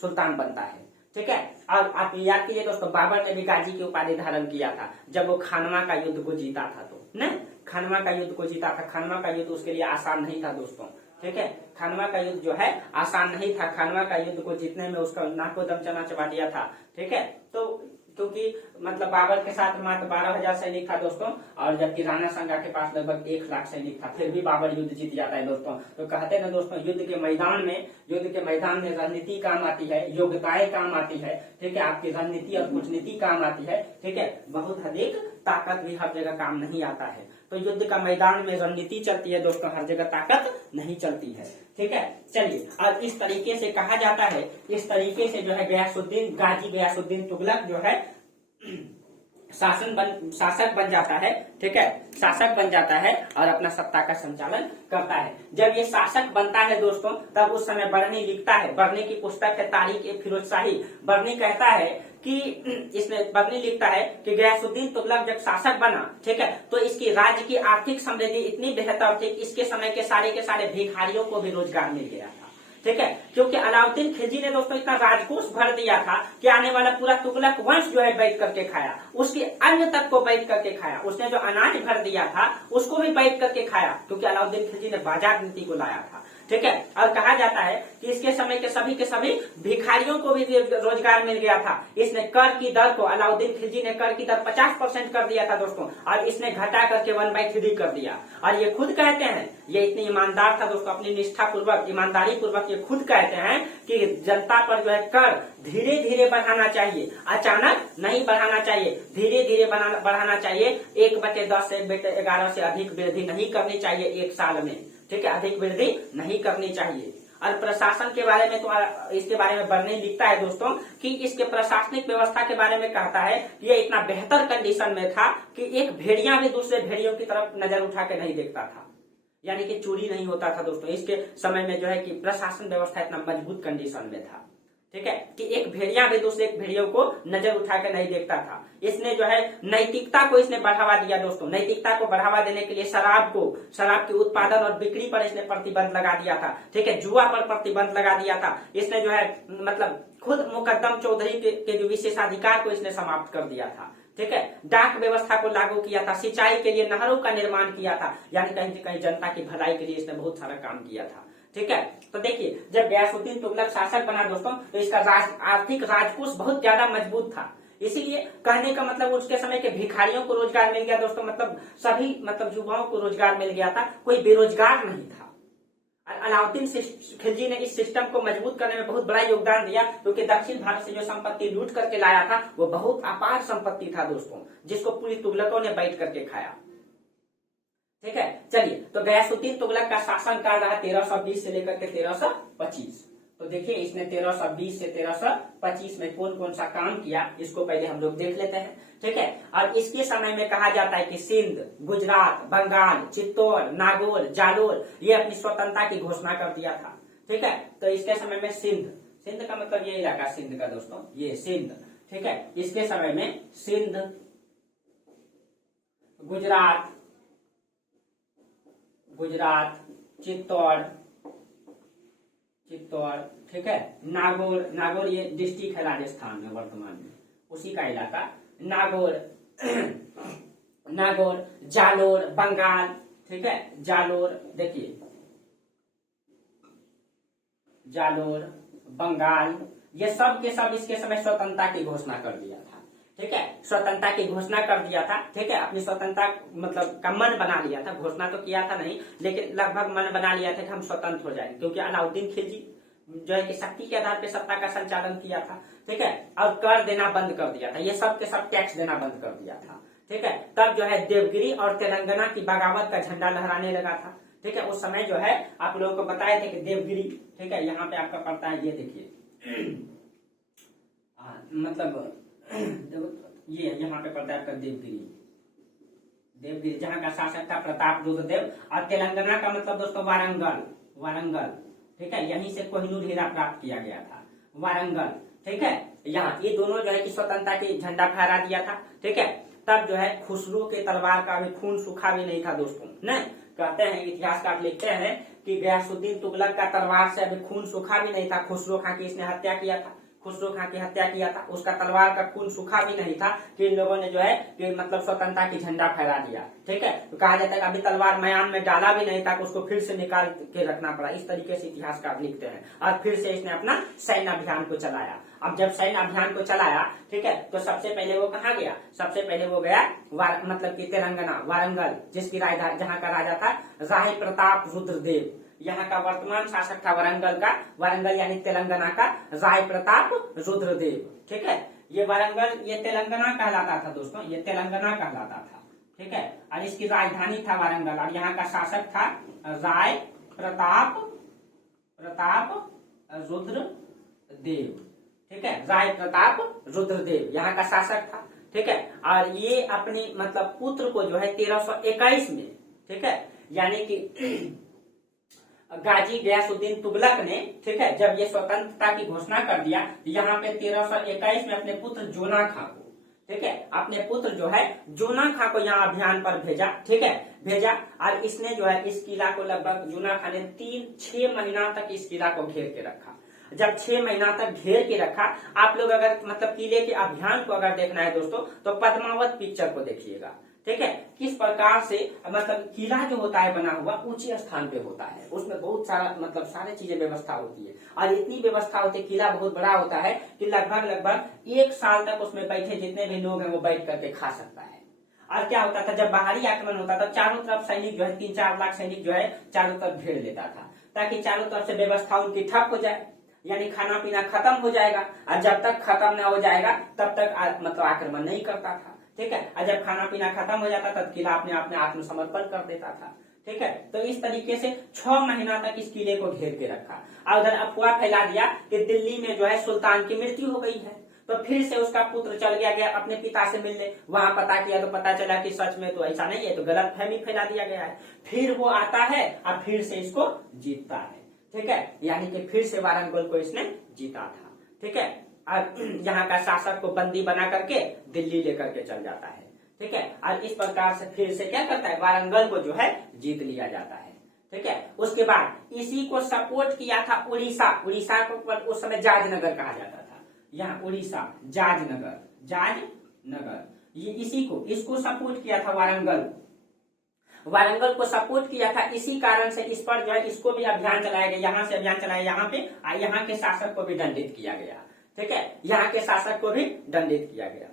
सुल्तान बनता है, ठीक है। और आप याद कीजिए दोस्तों, बाबर ने भी गाजी की उपाधि धारण किया था जब वो खानवा का युद्ध को जीता था। तो न खानवा का युद्ध को जीता था। खानवा का युद्ध उसके लिए आसान नहीं था दोस्तों, ठीक है। खानवा का युद्ध जो है आसान नहीं था। खानवा का युद्ध को जीतने में उसका नाको दम चना चबा दिया था, ठीक है। तो क्योंकि मतलब बाबर के साथ मात्र 12,000 सैनिक था दोस्तों, और जबकि राणा संगा के पास लगभग 1 लाख सैनिक था, फिर भी बाबर युद्ध जीत जाता है दोस्तों। तो कहते हैं ना दोस्तों, युद्ध के मैदान में रणनीति काम आती है, योग्यताएं काम आती है, ठीक है, आपकी रणनीति और कूटनीति काम आती है, ठीक है। बहुत अधिक ताकत भी हर जगह काम नहीं आता है। तो युद्ध का मैदान में रणनीति चलती है दोस्तों, हर जगह ताकत नहीं चलती है, ठीक है। चलिए, और इस तरीके से कहा जाता है, इस तरीके से जो है गयासुद्दीन तुगलक जो है शासक बन जाता है, ठीक है, शासक बन जाता है और अपना सत्ता का संचालन करता है। जब ये शासक बनता है दोस्तों, तब उस समय बर्नी लिखता है, बर्नी की पुस्तक है तारीख-ए-फिरोज शाही। बर्नी कहता है कि इसमें बर्नी लिखता है कि गयासुद्दीन तुगलक जब शासक बना, ठीक है, तो इसकी राज्य की आर्थिक समृद्धि इतनी बेहतर थी कि इसके समय के सारे भिखारियों को भी रोजगार मिल गया था, ठीक है। क्योंकि अलाउद्दीन खिलजी ने दोस्तों इतना राजकोष भर दिया था कि आने वाला पूरा तुगलक वंश जो है बैठ करके खाया, उसके अन्य तक को बैठ करके खाया। उसने जो अनाज भर दिया था उसको भी बैठ करके खाया, क्योंकि अलाउद्दीन खिलजी ने बाजार नीति को लाया था, ठीक है। और कहा जाता है कि इसके समय के सभी भिखारियों को भी रोजगार मिल गया था। इसने कर की दर को, अलाउद्दीन खिलजी ने कर की दर 50% कर दिया था दोस्तों, और इसने घटा करके 1/3 कर दिया। और ये खुद कहते हैं, ये इतनी ईमानदार था दोस्तों, अपनी निष्ठा पूर्वक, ईमानदारी पूर्वक ये खुद कहते हैं कि जनता पर जो है कर धीरे धीरे बढ़ाना चाहिए, अचानक नहीं बढ़ाना चाहिए, धीरे धीरे बढ़ाना चाहिए। 1/10 से 1/11 से अधिक वृद्धि नहीं करनी चाहिए एक साल में, ठीक है, अधिक वृद्धि नहीं करनी चाहिए। और प्रशासन के बारे में तो इसके बारे में बर्नी लिखता है दोस्तों कि इसके प्रशासनिक व्यवस्था के बारे में कहता है कि ये इतना बेहतर कंडीशन में था कि एक भेड़िया भी दूसरे भेड़ियों की तरफ नजर उठा के नहीं देखता था, यानी कि चोरी नहीं होता था दोस्तों। इसके समय में जो है कि प्रशासन व्यवस्था इतना मजबूत कंडीशन में था, ठीक है, कि एक भेड़िया भी दूसरे भेड़ियों को नजर उठा के नहीं देखता था। इसने जो है नैतिकता को इसने बढ़ावा दिया दोस्तों। नैतिकता को बढ़ावा देने के लिए शराब के उत्पादन और बिक्री पर इसने प्रतिबंध लगा दिया था, ठीक है, जुआ पर प्रतिबंध लगा दिया था। इसने जो है मतलब खुद मुकद्दम चौधरी के जो विशेषाधिकार को इसने समाप्त कर दिया था, ठीक है। डाक व्यवस्था को लागू किया था, सिंचाई के लिए नहरों का निर्माण किया था, यानी कहीं कहीं जनता की भलाई के लिए इसने बहुत सारा काम किया था, ठीक है। तो देखिए, जब गयासुद्दीन तुगलक शासक बना दोस्तों तो इसका आर्थिक राजकोष बहुत ज्यादा मजबूत था। इसीलिए कहने का मतलब उसके समय के भिखारियों को रोजगार मिल गया दोस्तों, मतलब सभी मतलब युवाओं को रोजगार मिल गया था, कोई बेरोजगार नहीं था। अलाउद्दीन खिलजी ने इस सिस्टम को मजबूत करने में बहुत बड़ा योगदान दिया, क्योंकि दक्षिण भारत से जो संपत्ति लूट करके लाया था वो बहुत अपार संपत्ति था दोस्तों, जिसको पूरी तुगलकों ने बैठ करके खाया, ठीक है। चलिए, तो गयासुद्दीन तुगलक का शासन काल रहा 1320 से लेकर के 1325। तो देखिए, इसने 1320 से 1325 में कौन कौन सा काम किया, इसको पहले हम लोग देख लेते हैं, ठीक है। और इसके समय में कहा जाता है कि सिंध, गुजरात, बंगाल, चित्तौड़, नागौर, जालोर ये अपनी स्वतंत्रता की घोषणा कर दिया था, ठीक है। तो इसके समय में सिंध का मतलब ये इलाका सिंध का दोस्तों, ये सिंध, ठीक है। इसके समय में सिंध, गुजरात, चित्तौड़, ठीक है, नागौर ये डिस्ट्रिक्ट है राजस्थान में वर्तमान में, उसी का इलाका नागौर, जालोर, बंगाल, ठीक है, जालोर, देखिए जालोर, बंगाल, ये सब के सब इसके समय स्वतंत्रता की घोषणा कर दिया था, ठीक है, स्वतंत्रता की घोषणा कर दिया था, ठीक है। अपनी स्वतंत्रता मतलब का मन बना लिया था, घोषणा तो किया था नहीं, लेकिन लगभग मन बना लिया था कि हम स्वतंत्र हो जाएंगे, क्योंकि अलाउद्दीन खिलजी जो है कि शक्ति के आधार पर सत्ता का संचालन किया था, ठीक है, और कर देना बंद कर दिया था, ये सब के सब टैक्स देना बंद कर दिया था, ठीक है। तब जो है देवगिरी और तेलंगाना की बगावत का झंडा लहराने लगा था, ठीक है। उस समय जो है आप लोगों को बताए थे कि देवगिरी, ठीक है, यहाँ पे आपका पड़ता है, ये देखिए मतलब ये यहाँ पे पड़ता है आपका देवगिरी, जहाँ का शासक था प्रताप रुद्रदेव। और तेलंगाना का मतलब दोस्तों वारंगल, ठीक है, यहीं से कोहिनूर हीरा प्राप्त किया गया था, वारंगल, ठीक है। यहाँ ये दोनों जो है कि स्वतंत्रता की झंडा फहरा दिया था, ठीक है। तब जो है खुसरो के तलवार का अभी खून सूखा भी नहीं था दोस्तों, न कहते हैं इतिहासकार लिखते हैं कि गयासुद्दीन तुगलक का तलवार से अभी खून सूखा भी नहीं था। खुसरो खां की इसने हत्या किया था, उसका तलवार का खून सूखा भी नहीं था कि इन लोगों ने जो है कि मतलब स्वतंत्रता की झंडा फहरा दिया, ठीक है। तो कहा जाता है कि अभी तलवार मयान में डाला भी नहीं था, उसको फिर से निकाल के रखना पड़ा, इस तरीके से इतिहासकार लिखते हैं। और फिर से इसने अपना सैन्य अभियान को चलाया। अब जब सैन्य अभियान को चलाया, ठीक है, तो सबसे पहले वो कहाँ गया, सबसे पहले वो गया मतलब कि तेलंगाना, वारंगल, जिसकी जहाँ का राजा था राय प्रताप रुद्रदेव। यहाँ का वर्तमान शासक था वारंगल यानी तेलंगाना का राय प्रताप रुद्रदेव, ठीक है। ये वारंगल ये तेलंगाना कहलाता था दोस्तों, ये तेलंगाना कहलाता था, ठीक है। और इसकी राजधानी था वारंगल, और यहाँ का शासक था राय प्रताप रुद्रदेव, ठीक है, राय प्रताप रुद्रदेव यहाँ का शासक था, ठीक है। और ये अपनी मतलब पुत्र को जो है 1321 में, ठीक है, यानी कि गाजी गयासुद्दीन तुगलक ने, ठीक है, जब ये स्वतंत्रता की घोषणा कर दिया, यहाँ पे 1321 में अपने पुत्र जोना खां को, ठीक है, अपने पुत्र जो है जोना खां को यहाँ अभियान पर भेजा, ठीक है, और इसने जो है इस किला को लगभग जोना खां ने 6 महीना तक इस किला को घेर के रखा। जब 6 महीना तक घेर के रखा, आप लोग अगर मतलब किले के अभियान को अगर देखना है दोस्तों तो पद्मावत पिक्चर को देखिएगा, ठीक है। किस प्रकार से मतलब किला जो होता है बना हुआ ऊंचे स्थान पे होता है, उसमें बहुत सारा मतलब सारे चीजें व्यवस्था होती है और इतनी व्यवस्था होती है, किला बहुत बड़ा होता है कि लगभग लगभग 1 साल तक उसमें बैठे जितने भी लोग हैं वो बैठ करके खा सकता है। और क्या होता था, जब बाहरी आक्रमण होता था चारों तरफ सैनिक जो है 3-4 लाख सैनिक जो है चारों तरफ घेर लेता था, ताकि चारों तरफ से व्यवस्था उनकी ठप हो जाए, यानी खाना पीना खत्म हो जाएगा और जब तक खत्म न हो जाएगा तब तक मतलब आक्रमण नहीं करता था। ठीक है, और जब खाना पीना खत्म हो जाता तब किला अपने आप में आत्मसमर्पण कर देता था। ठीक है, तो इस तरीके से 6 महीना तक इस किले को घेर के रखा और उधर अफवाह फैला दिया कि दिल्ली में जो है सुल्तान की मृत्यु हो गई है। तो फिर से उसका पुत्र चल गया अपने पिता से मिलने, वहां पता किया तो पता चला कि सच में तो ऐसा नहीं है, तो गलत फहमी फैला दिया गया है। फिर वो आता है और फिर से इसको जीतता है। ठीक है, यानी कि फिर से वारंगल को इसने जीता था। ठीक है, और यहाँ का शासक को बंदी बना करके दिल्ली लेकर के चल जाता है। ठीक है, और इस प्रकार से फिर से क्या करता है, वारंगल को जो है जीत लिया जाता है। ठीक है, उसके बाद इसी को सपोर्ट किया था उड़ीसा। उड़ीसा को उस समय जाजनगर कहा जाता था, यहाँ उड़ीसा जाजनगर ये इसको सपोर्ट किया था वारंगल को सपोर्ट किया था। इसी कारण से इस पर जो है इसको भी अभियान चलाया गया, यहाँ से अभियान चलाया यहाँ पे, यहाँ के शासक को भी दंडित किया गया। ठीक है, यहाँ के शासक को भी दंडित किया गया।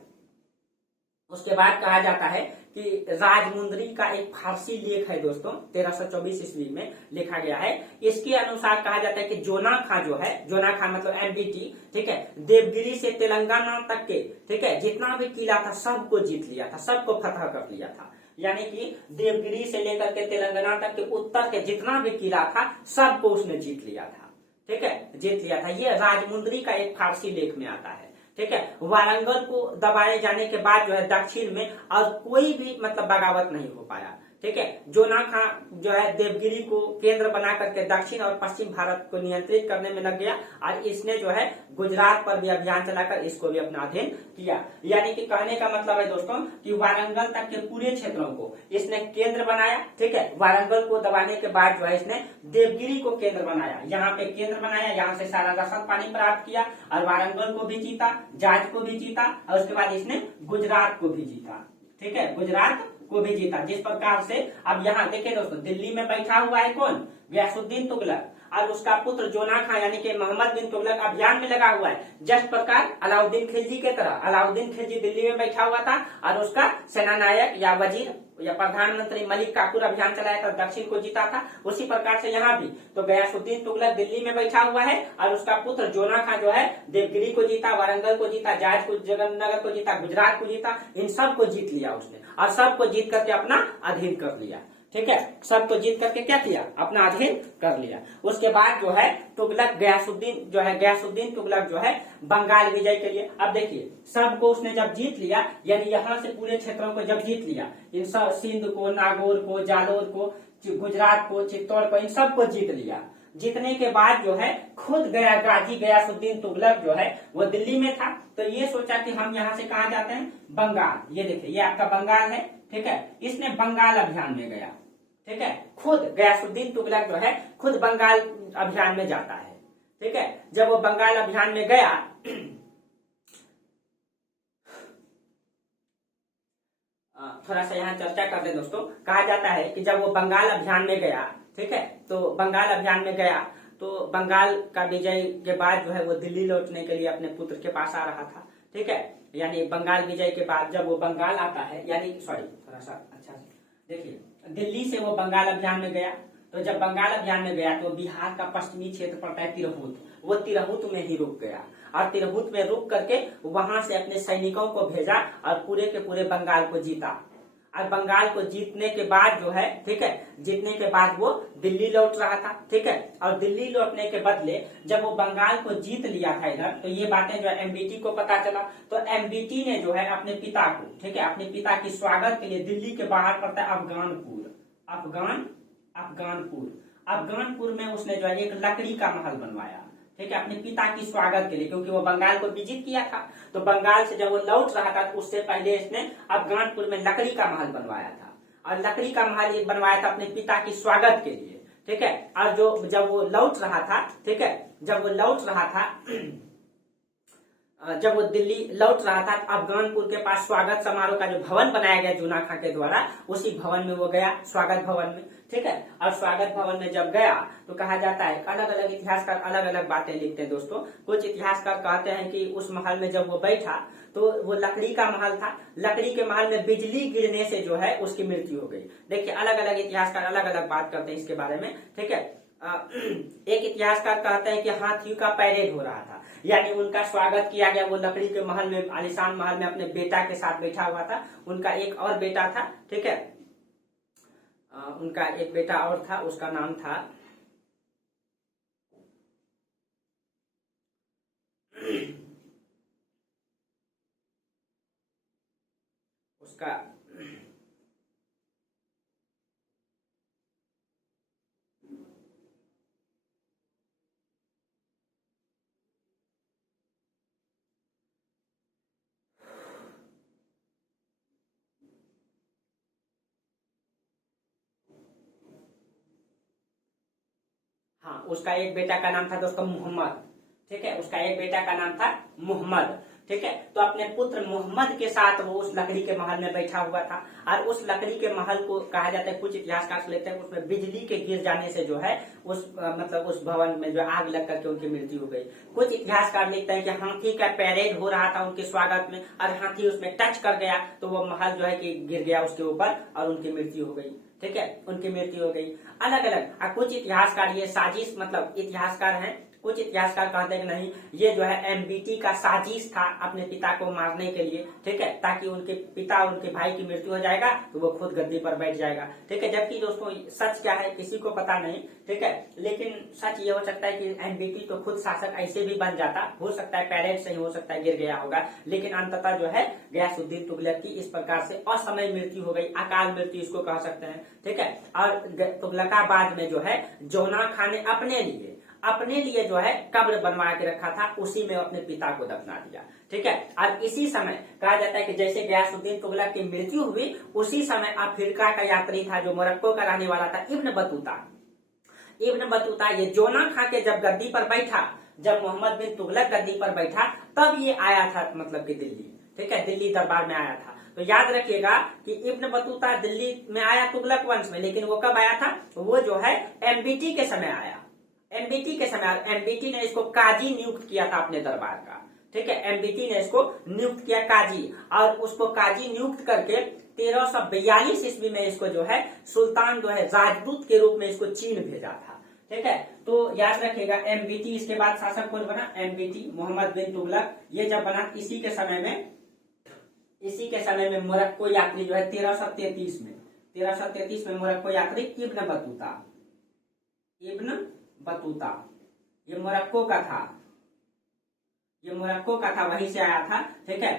उसके बाद कहा जाता है कि राजमुंदरी का एक फारसी लेख है दोस्तों, 1324 ईस्वी में लिखा गया है। इसके अनुसार कहा जाता है कि जोना खां मतलब एमबीटी, ठीक है, देवगिरी से तेलंगाना तक के, ठीक है, जितना भी किला था सबको जीत लिया था, सबको फतह कर लिया था। यानी कि देवगिरी से लेकर के तेलंगाना तक के उत्तर के जितना भी किला था सबको उसने जीत लिया था। ठीक है, जीत लिया था। ये राजमुंदरी का एक फारसी लेख में आता है। ठीक है, वारंगल को दबाए जाने के बाद जो है दक्षिण में और कोई भी मतलब बगावत नहीं हो पाया। ठीक है, जोना खां जो है देवगिरी को केंद्र बना करके दक्षिण और पश्चिम भारत को नियंत्रित करने में लग गया और इसने जो है गुजरात पर भी अभियान चलाकर इसको भी अपना अधीन किया। यानी कि कहने का मतलब है दोस्तों कि वारंगल तक के पूरे क्षेत्रों को इसने केंद्र बनाया। ठीक है, वारंगल को दबाने के बाद जो है इसने देवगिरी को केंद्र बनाया, यहाँ पे केंद्र बनाया, यहाँ से सारा राशन पानी प्राप्त किया और वारंगल को भी जीता, जाज को भी जीता और उसके बाद इसने गुजरात को भी जीता। ठीक है, गुजरात को भी जीता। जिस प्रकार से अब यहाँ देखिए दोस्तों, दिल्ली में बैठा हुआ है कौन, गयासुद्दीन तुगलक, और उसका पुत्र जोना खां यानी कि मोहम्मद बिन तुगलक अभियान में लगा हुआ है। जिस प्रकार अलाउद्दीन खिलजी के तरह अलाउद्दीन खिलजी दिल्ली में बैठा हुआ था और उसका सेनानायक या वजीर या प्रधानमंत्री मलिक काफूर अभियान चलाया था, दक्षिण को जीता था। उसी प्रकार से यहाँ भी तो गयासुद्दीन तुगलक दिल्ली में बैठा हुआ है और उसका पुत्र जोना खां जो है देवगिरी को जीता, वारंगल को जीता, जाज को, जगन्नगर को जीता, गुजरात को जीता, इन सब को जीत लिया उसने और सबको जीत करके अपना अधीन कर लिया। ठीक है, सबको जीत करके क्या किया, अपना अधीन कर लिया। उसके बाद जो है तुगलक गयासुद्दीन तुगलक जो है बंगाल विजय के लिए, अब देखिए सबको उसने जब जीत लिया, यानी यहाँ से पूरे क्षेत्रों को जब जीत लिया, इन सब सिंध को, नागौर को, जालोर को, गुजरात को, चित्तौड़ को, इन सबको जीत लिया। जीतने के बाद जो है खुद गयासुद्दीन तुगलक जो है वो दिल्ली में था, तो ये सोचा कि हम यहाँ से कहा जाते हैं, बंगाल। ये देखिए ये आपका बंगाल है। ठीक है, इसने बंगाल अभियान में गया। ठीक है, खुद गयासुद्दीन तुगलक जो है खुद बंगाल अभियान में जाता है। ठीक है, जब वो बंगाल अभियान में गया थोड़ा सा यहाँ चर्चा कर दे दोस्तों। कहा जाता है कि जब वो बंगाल अभियान में गया, ठीक है, तो बंगाल अभियान में गया तो बंगाल का विजय के बाद जो है वो दिल्ली लौटने के लिए अपने पुत्र के पास आ रहा था। ठीक है, यानी बंगाल विजय के बाद जब वो बंगाल आता है, यानी सॉरी थोड़ा सा अच्छा से देखिए, दिल्ली से वो बंगाल अभियान में गया, तो जब बंगाल अभियान में गया तो बिहार का पश्चिमी क्षेत्र पड़ता है तिरहुत, वो तिरहुत में ही रुक गया और तिरहुत में रुक करके वहां से अपने सैनिकों को भेजा और पूरे के पूरे बंगाल को जीता। और बंगाल को जीतने के बाद जो है, ठीक है, जीतने के बाद वो दिल्ली लौट रहा था। ठीक है, और दिल्ली लौटने के बदले जब वो बंगाल को जीत लिया था इधर, तो ये बातें जो है एमबीटी को पता चला, तो एमबीटी ने जो है अपने पिता को, ठीक है, अपने पिता की स्वागत के लिए दिल्ली के बाहर पड़ता है अफगानपुर में उसने जो है एक लकड़ी का महल बनवाया। ठीक है, अपने पिता की स्वागत के लिए, क्योंकि वो बंगाल को विजिट किया था, तो बंगाल से जब वो लौट रहा था उससे पहले इसने अफगानपुर में लकड़ी का महल बनवाया था और लकड़ी का महल बनवाया था अपने पिता की स्वागत के लिए। ठीक है, और जब वो लौट रहा था, ठीक है, जब वो लौट रहा था जब वो दिल्ली लौट रहा था, अफगानपुर के पास स्वागत समारोह का जो भवन बनाया गया जूना खां के द्वारा, उसी भवन में वो गया, स्वागत भवन में। ठीक है, और स्वागत भवन में जब गया तो कहा जाता है, अलग अलग इतिहासकार अलग अलग बातें लिखते हैं दोस्तों। कुछ इतिहासकार कहते हैं कि उस महल में जब वो बैठा तो वो लकड़ी का महल था, लकड़ी के महल में बिजली गिरने से जो है उसकी मृत्यु हो गई। देखिए, अलग अलग इतिहासकार अलग अलग बात करते हैं इसके बारे में। ठीक है, एक इतिहासकार कहते हैं कि हाथियों का पैरेड हो रहा था, यानी उनका स्वागत किया गया। वो लकड़ी के महल में, आलीशान महल में अपने बेटा के साथ बैठा हुआ था। उनका एक और बेटा था। ठीक है, उनका एक बेटा और था, उसका नाम था उसका हाँ, उसका एक बेटा का नाम था दोस्तों मोहम्मद। ठीक है, उसका एक बेटा का नाम था मोहम्मद। ठीक है, तो अपने पुत्र मोहम्मद के साथ वो उस लकड़ी के महल में बैठा हुआ था। और उस लकड़ी के महल को कहा जाता है, कुछ इतिहासकार लेते हैं, उसमें बिजली के गिर जाने से जो है उस मतलब उस भवन में जो आग लग करके उनकी मृत्यु हो गई। कुछ इतिहासकार लिखते हैं कि हाथी का पैरेड हो रहा था उनके स्वागत में, और हाथी उसमें टच कर गया तो वो महल जो है कि गिर गया उसके ऊपर और उनकी मृत्यु हो गई। ठीक है, उनकी मृत्यु हो गई। अलग अलग कुछ इतिहासकार ये साजिश, मतलब इतिहासकार हैं, कुछ इतिहासकार कहते हैं कि नहीं, ये जो है एमबीटी का साजिश था अपने पिता को मारने के लिए। ठीक है, ताकि उनके पिता और उनके भाई की मृत्यु हो जाएगा तो वो खुद गद्दी पर बैठ जाएगा। ठीक है, जबकि दोस्तों सच क्या है किसी को पता नहीं। ठीक है, लेकिन सच ये हो सकता है कि एमबीटी तो खुद शासक ऐसे भी बन जाता, हो सकता है पैरेड से ही हो सकता है गिर गया होगा, लेकिन अंततः जो है गयासुद्दीन तुगलक की इस प्रकार से असमय मृत्यु हो गई, अकाल मृत्यु इसको कह सकते हैं। ठीक है, और तुगलकाबाद में जो है जौना खान ने अपने लिए जो है कब्र बनवा के रखा था, उसी में अपने पिता को दफना दिया। ठीक है, और इसी समय कहा जाता है कि जैसे गयासुद्दीन तुगलक की मृत्यु हुई, उसी समय अफ्रीका का यात्री था जो मोरक्को का रहने वाला था, इब्न बतूता ये जोना खा के जब गद्दी पर बैठा, जब मोहम्मद बिन तुगलक गद्दी पर बैठा, तब ये आया था, मतलब कि दिल्ली। ठीक है, दिल्ली दरबार में आया था। तो याद रखिएगा कि इब्न बतूता दिल्ली में आया तुगलक वंश में, लेकिन वो कब आया था? वो जो है एमबीटी के समय आया। एमबीटी ने इसको काजी नियुक्त किया था अपने दरबार का। ठीक है, एमबीटी ने इसको नियुक्त किया काजी, और उसको काजी नियुक्त करके 1342 ईस्वी में इसको जो है सुल्तान जो है राजदूत के रूप में इसको चीन भेजा था। ठीक है, तो याद रखिएगा एमबीटी, इसके बाद शासक कौन बना? एमबीटी, मोहम्मद बिन तुगलक। ये जब बना इसी के समय में मोरक्को यात्री जो है 1333 में मोरक्को यात्री इब्न बतूता ये मोरक्को का था, वहीं से आया था। ठीक है,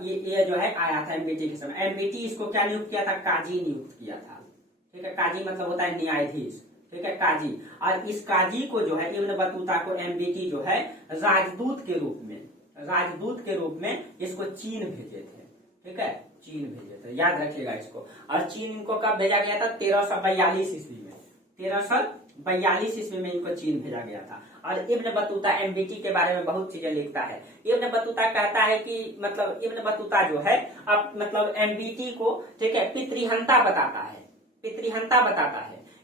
ये जो है आया था एमबीटी के समय। एमबीटी इसको क्या नियुक्त किया था? काजी नियुक्त किया था। ठीक है, काजी मतलब होता है न्यायाधीश। ठीक है, काजी। और इस काजी को जो है इब्न बतूता को एमबीटी जो है राजदूत के रूप में इसको चीन भेजे थे। ठीक है, चीन भेजे थे, याद रखिएगा इसको। और चीन इनको कब भेजा गया था? 1342 ईस्वी में। 1342 ईस्वी में इनको चीन भेजा गया था। और इब्न बतूता एमबीटी के बारे में बहुत चीजें लिखता है। इब्न बतूता कहता है कि मतलब इब्न बतूता जो है अब मतलब एमबीटी को, ठीक है, पितृहंता बताता है।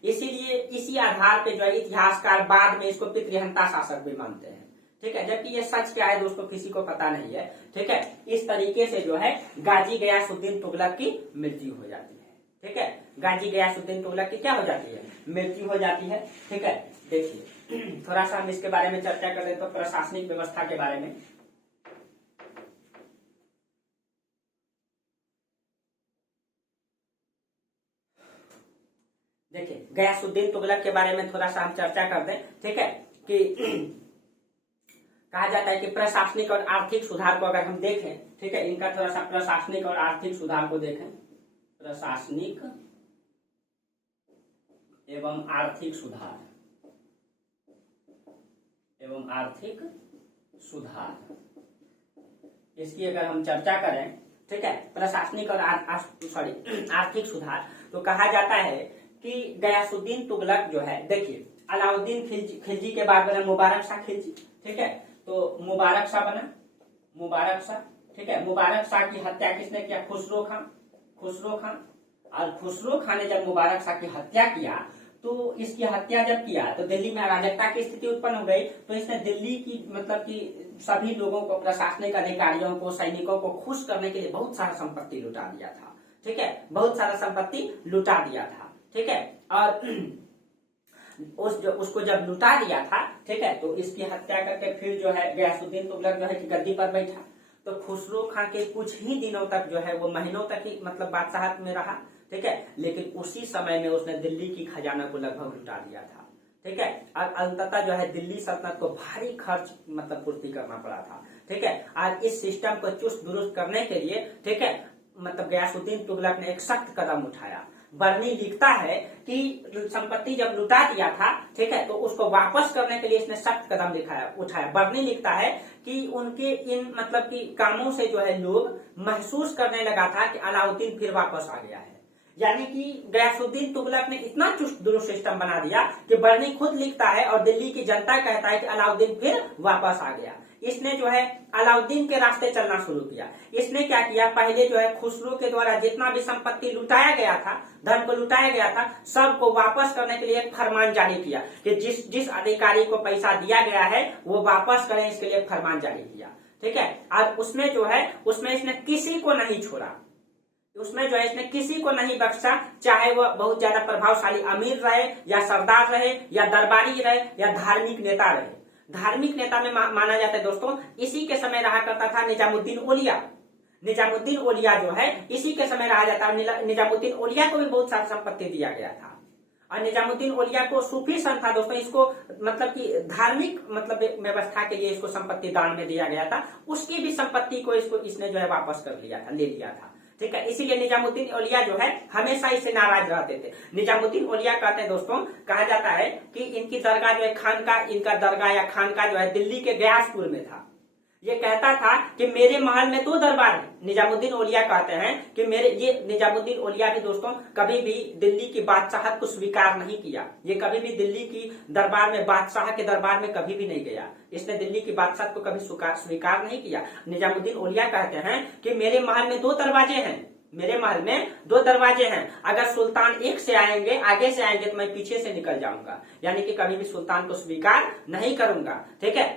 इसीलिए इसी आधार पे जो है इतिहासकार बाद में इसको पितृहंता शासक भी मानते हैं। ठीक है, जबकि ये सच क्या है दोस्तों किसी को पता नहीं है। ठीक है, इस तरीके से जो है गाजी गयासुद्दीन तुगलक की मृत्यु हो जाती है। ठीक है, गाजी गयासुद्दीन तुगलक की क्या हो जाती है? मृत्यु हो जाती है। ठीक है, देखिए थोड़ा सा हम इसके बारे में चर्चा करें तो प्रशासनिक व्यवस्था के बारे में। देखिए गयासुद्दीन तुगलक के बारे में थोड़ा सा हम चर्चा कर दें। ठीक है, कि कहा जाता है कि प्रशासनिक और आर्थिक सुधार को अगर हम देखें, ठीक है, इनका थोड़ा सा प्रशासनिक और आर्थिक सुधार को देखें। प्रशासनिक एवं आर्थिक सुधार इसकी अगर हम चर्चा करें, ठीक है, प्रशासनिक और आर्थिक सुधार, तो कहा जाता है कि गयासुद्दीन तुगलक जो है, देखिए अलाउद्दीन खिलजी के बाद बना मुबारक शाह खिलजी। ठीक है, तो मुबारक शाह मुबारक शाह, ठीक है। मुबारक शाह की हत्या किसने किया? खुसरो खान। खुसरो खान। और खुसरो खान ने जब मुबारक शाह की हत्या किया तो इसकी हत्या जब किया तो दिल्ली में अराजकता की स्थिति उत्पन्न हो गई। तो इसने दिल्ली की मतलब कि सभी लोगों को, प्रशासनिक अधिकारियों को, सैनिकों को खुश करने के लिए बहुत सारा संपत्ति लुटा दिया था, ठीक है। बहुत सारा संपत्ति लुटा दिया था, ठीक है। और उसको जब लुटा दिया था, ठीक है, तो इसकी हत्या करके फिर जो है गयासुद्दीन तुगलक जो है कि गद्दी पर बैठा। तो खुसरो खां के कुछ ही दिनों तक जो है वो महीनों तक ही मतलब बादशाहत में रहा, ठीक है। लेकिन उसी समय में उसने दिल्ली की खजाना को लगभग लुटा दिया था, ठीक है। और अंततः जो है दिल्ली सल्तनत को भारी खर्च मतलब पूर्ति करना पड़ा था, ठीक है। आज इस सिस्टम को चुस्त दुरुस्त करने के लिए, ठीक है, मतलब गयासुद्दीन तुगलक ने एक सख्त कदम उठाया। बर्नी लिखता है कि संपत्ति जब लुटा दिया था, ठीक है, तो उसको वापस करने के लिए इसने सख्त कदम उठाया। बर्नी लिखता है कि उनके इन मतलब कि कामों से जो है लोग महसूस करने लगा था कि अलाउद्दीन फिर वापस आ गया है। यानी कि गयासुद्दीन तुगलक ने इतना चुस्त दुरुस्त सिस्टम बना दिया कि बर्नी खुद लिखता है और दिल्ली की जनता कहता है कि अलाउद्दीन फिर वापस आ गया। इसने जो है अलाउद्दीन के रास्ते चलना शुरू किया। इसने क्या किया, पहले जो है खुसरो के द्वारा जितना भी संपत्ति लुटाया गया था, धन को लुटाया गया था, सबको वापस करने के लिए एक फरमान जारी किया कि जिस अधिकारी को पैसा दिया गया है वो वापस करें, इसके लिए एक फरमान जारी किया, ठीक है। और उसमें जो है उसमें इसने किसी को नहीं छोड़ा, उसमें जो है इसने किसी को नहीं बख्शा, चाहे वह बहुत ज्यादा प्रभावशाली अमीर रहे या सरदार रहे या दरबारी रहे या धार्मिक नेता रहे। धार्मिक नेता में माना जाता है दोस्तों, इसी के समय रहा करता था निजामुद्दीन औलिया। निजामुद्दीन औलिया जो है इसी के समय रहा जाता है। निजामुद्दीन औलिया को भी बहुत सारी संपत्ति दिया गया था। और निजामुद्दीन औलिया को सूफी संत था दोस्तों, इसको मतलब कि धार्मिक मतलब व्यवस्था के लिए इसको संपत्ति दान में दिया गया था। उसकी भी संपत्ति को इसने जो है वापस कर लिया था, ले लिया था, ठीक है। इसीलिए निजामुद्दीन औलिया जो है हमेशा इससे नाराज रहते थे। निजामुद्दीन औलिया कहते हैं दोस्तों, कहा जाता है कि इनकी दरगाह जो है खानका, इनका दरगाह या खानका जो है दिल्ली के गयासपुर में था। ये कहता था कि मेरे महल में 2 दरबार है। निजामुद्दीन औलिया कहते हैं कि ये निजामुद्दीन औलिया भी दोस्तों कभी भी दिल्ली की बादशाहत को स्वीकार नहीं किया। ये कभी भी दिल्ली की दरबार में, बादशाह के दरबार में कभी भी नहीं गया। इसने दिल्ली की बादशाहत को कभी स्वीकार नहीं किया। निजामुद्दीन औलिया कहते हैं कि मेरे महल में 2 दरवाजे हैं, मेरे महल में 2 दरवाजे हैं। अगर सुल्तान एक से आएंगे, आगे से आएंगे तो मैं पीछे से निकल जाऊंगा। यानी कि कभी भी सुल्तान को स्वीकार नहीं करूंगा, ठीक है।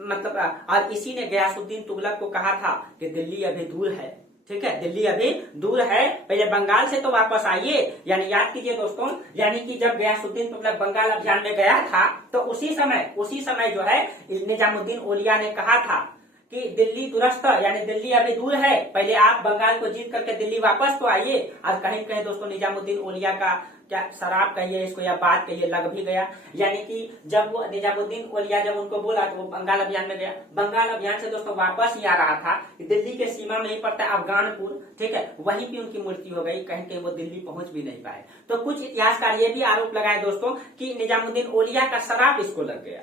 मतलब और इसी ने गयासुद्दीन तुगलक को कहा था कि दिल्ली अभी दूर है, ठीक है, दिल्ली अभी दूर है, पहले बंगाल से तो वापस आइए। यानी याद कीजिए दोस्तों, यानी कि जब गयासुद्दीन तुगलक बंगाल अभियान में गया था तो उसी समय जो है निजामुद्दीन औलिया ने कहा था कि दिल्ली दुरस्त, यानी दिल्ली अभी दूर है, पहले आप बंगाल को जीत करके दिल्ली वापस तो आइए। और कहीं कहीं दोस्तों निजामुद्दीन औलिया का क्या शराब कहिए इसको या बात कहिए लग भी गया। यानी कि जब वो निजामुद्दीन औलिया जब उनको बोला तो वो बंगाल अभियान में गया। बंगाल अभियान से दोस्तों वापस ही आ रहा था, दिल्ली के सीमा में ही पड़ता है अफगानपुर, ठीक है, वहीं पे उनकी मृत्यु हो गई। कहीं कहीं वो दिल्ली पहुंच भी नहीं पाए। तो कुछ इतिहासकार ये भी आरोप लगाए दोस्तों कि निजामुद्दीन औलिया का शराब इसको लग गया,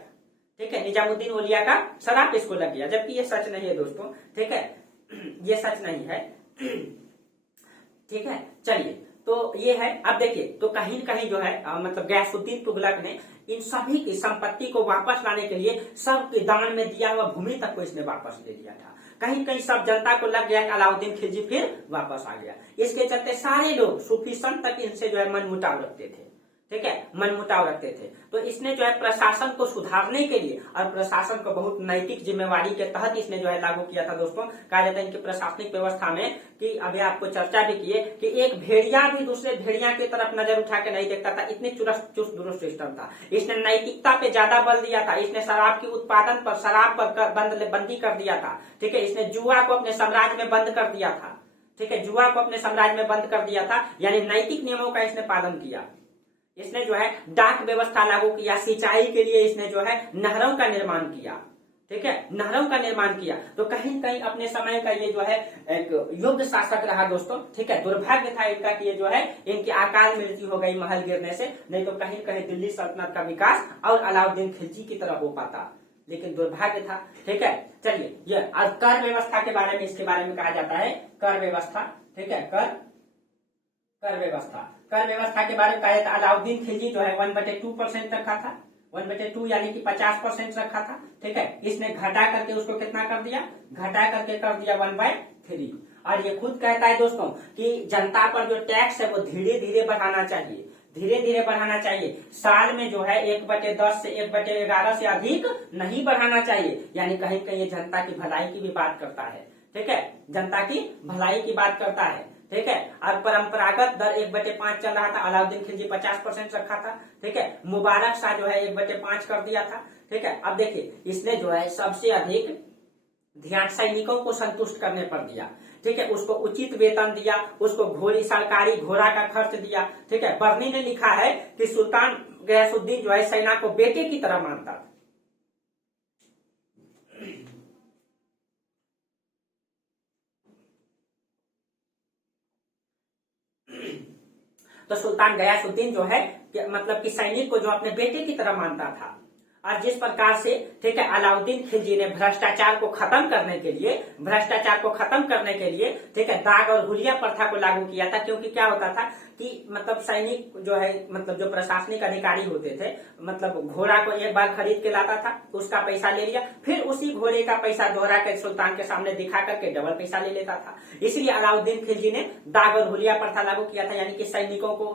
ठीक है, निजामुद्दीन औलिया का शराब इसको लग गया, जबकि ये सच नहीं है दोस्तों, ठीक है, ये सच नहीं है, ठीक है। चलिए, तो ये है। अब देखिए, तो कहीं कहीं जो है मतलब गयासुद्दीन तुगलक ने इन सभी की संपत्ति को वापस लाने के लिए सबके दान में दिया हुआ भूमि तक को इसने वापस ले लिया था। कहीं कहीं सब जनता को लग गया कि अलाउद्दीन खिलजी फिर वापस आ गया। इसके चलते सारे लोग सूफी संत तक इनसे जो है मनमुटाव रखते थे, ठीक है, मनमुटाव रखते थे। तो इसने जो है प्रशासन को सुधारने के लिए और प्रशासन को बहुत नैतिक जिम्मेवारी के तहत इसने जो है लागू किया था दोस्तों। कहा जाता है इनकी प्रशासनिक व्यवस्था में कि अभी आपको चर्चा भी किए कि एक भेड़िया भी दूसरे भेड़िया की तरफ नजर उठा के नहीं देखता था, इतनी चुस्त दुरुस्त सिस्टम था। इसने नैतिकता पे ज्यादा बल दिया था। इसने शराब की उत्पादन पर, शराब पर बंदी कर दिया था, ठीक है। इसने जुआ को अपने साम्राज्य में बंद कर दिया था, ठीक है, जुआ को अपने साम्राज्य में बंद कर दिया था। यानी नैतिक नियमों का इसने पालन किया। इसने जो है डाक व्यवस्था लागू किया। सिंचाई के लिए इसने जो है नहरों का निर्माण किया, ठीक है, नहरों का निर्माण किया। तो कहीं कहीं अपने समय का ये जो है एक योग्य शासक रहा दोस्तों, ठीक है। दुर्भाग्य था इनका कि ये जो है इनकी अकाल मृत्यु हो गई महल गिरने से, नहीं तो कहीं कहीं दिल्ली सल्तनत का विकास और अलाउद्दीन खिलजी की तरह हो पाता, लेकिन दुर्भाग्य था, ठीक है। चलिए, ये कर व्यवस्था के बारे में, इसके बारे में कहा जाता है कर व्यवस्था, ठीक है, कर व्यवस्था के बारे में कहा जाता है। अलाउद्दीन खिलजी जो है 1/2% तक का था, 1/2 यानी कि 50% रखा था। ठीक है, इसने घटा करके उसको कितना कर दिया, घटा करके कर दिया 1/3। और ये खुद कहता है दोस्तों कि जनता पर जो टैक्स है वो धीरे धीरे बढ़ाना चाहिए, धीरे धीरे बढ़ाना चाहिए। साल में जो है 1/10 से 1/11 से अधिक नहीं बढ़ाना चाहिए। यानी कहीं कहीं ये जनता की भलाई की भी बात करता है। ठीक है, जनता की भलाई की बात करता है। ठीक है, और परंपरागत दर 1/5 चल रहा था। अलाउद्दीन खिलजी 50% रखा था। ठीक है, मुबारक शाह जो है 1/5 कर दिया था। ठीक है, अब देखिए इसने जो है सबसे अधिक ध्यान सैनिकों को संतुष्ट करने पर दिया। ठीक है, उसको उचित वेतन दिया, उसको घोड़ी सरकारी घोड़ा का खर्च दिया। ठीक है, बर्नी ने लिखा है कि सुल्तान गयासुद्दीन जो है सेना को बेटे की तरह मानता था। तो सुल्तान गयासुद्दीन जो है मतलब कि सैनिक को जो अपने बेटे की तरह मानता था। और जिस प्रकार से ठीक है अलाउद्दीन खिलजी ने भ्रष्टाचार को खत्म करने के लिए ठीक है दाग और हुलिया प्रथा को लागू किया था। क्योंकि क्या होता था कि मतलब सैनिक जो है मतलब जो प्रशासनिक अधिकारी होते थे मतलब घोड़ा को एक बार खरीद के लाता था, उसका पैसा ले लिया, फिर उसी घोड़े का पैसा दोहरा कर सुल्तान के सामने दिखा करके डबल पैसा ले लेता था। इसलिए अलाउद्दीन खिलजी ने दाग और हुलिया प्रथा लागू किया था। यानी कि सैनिकों को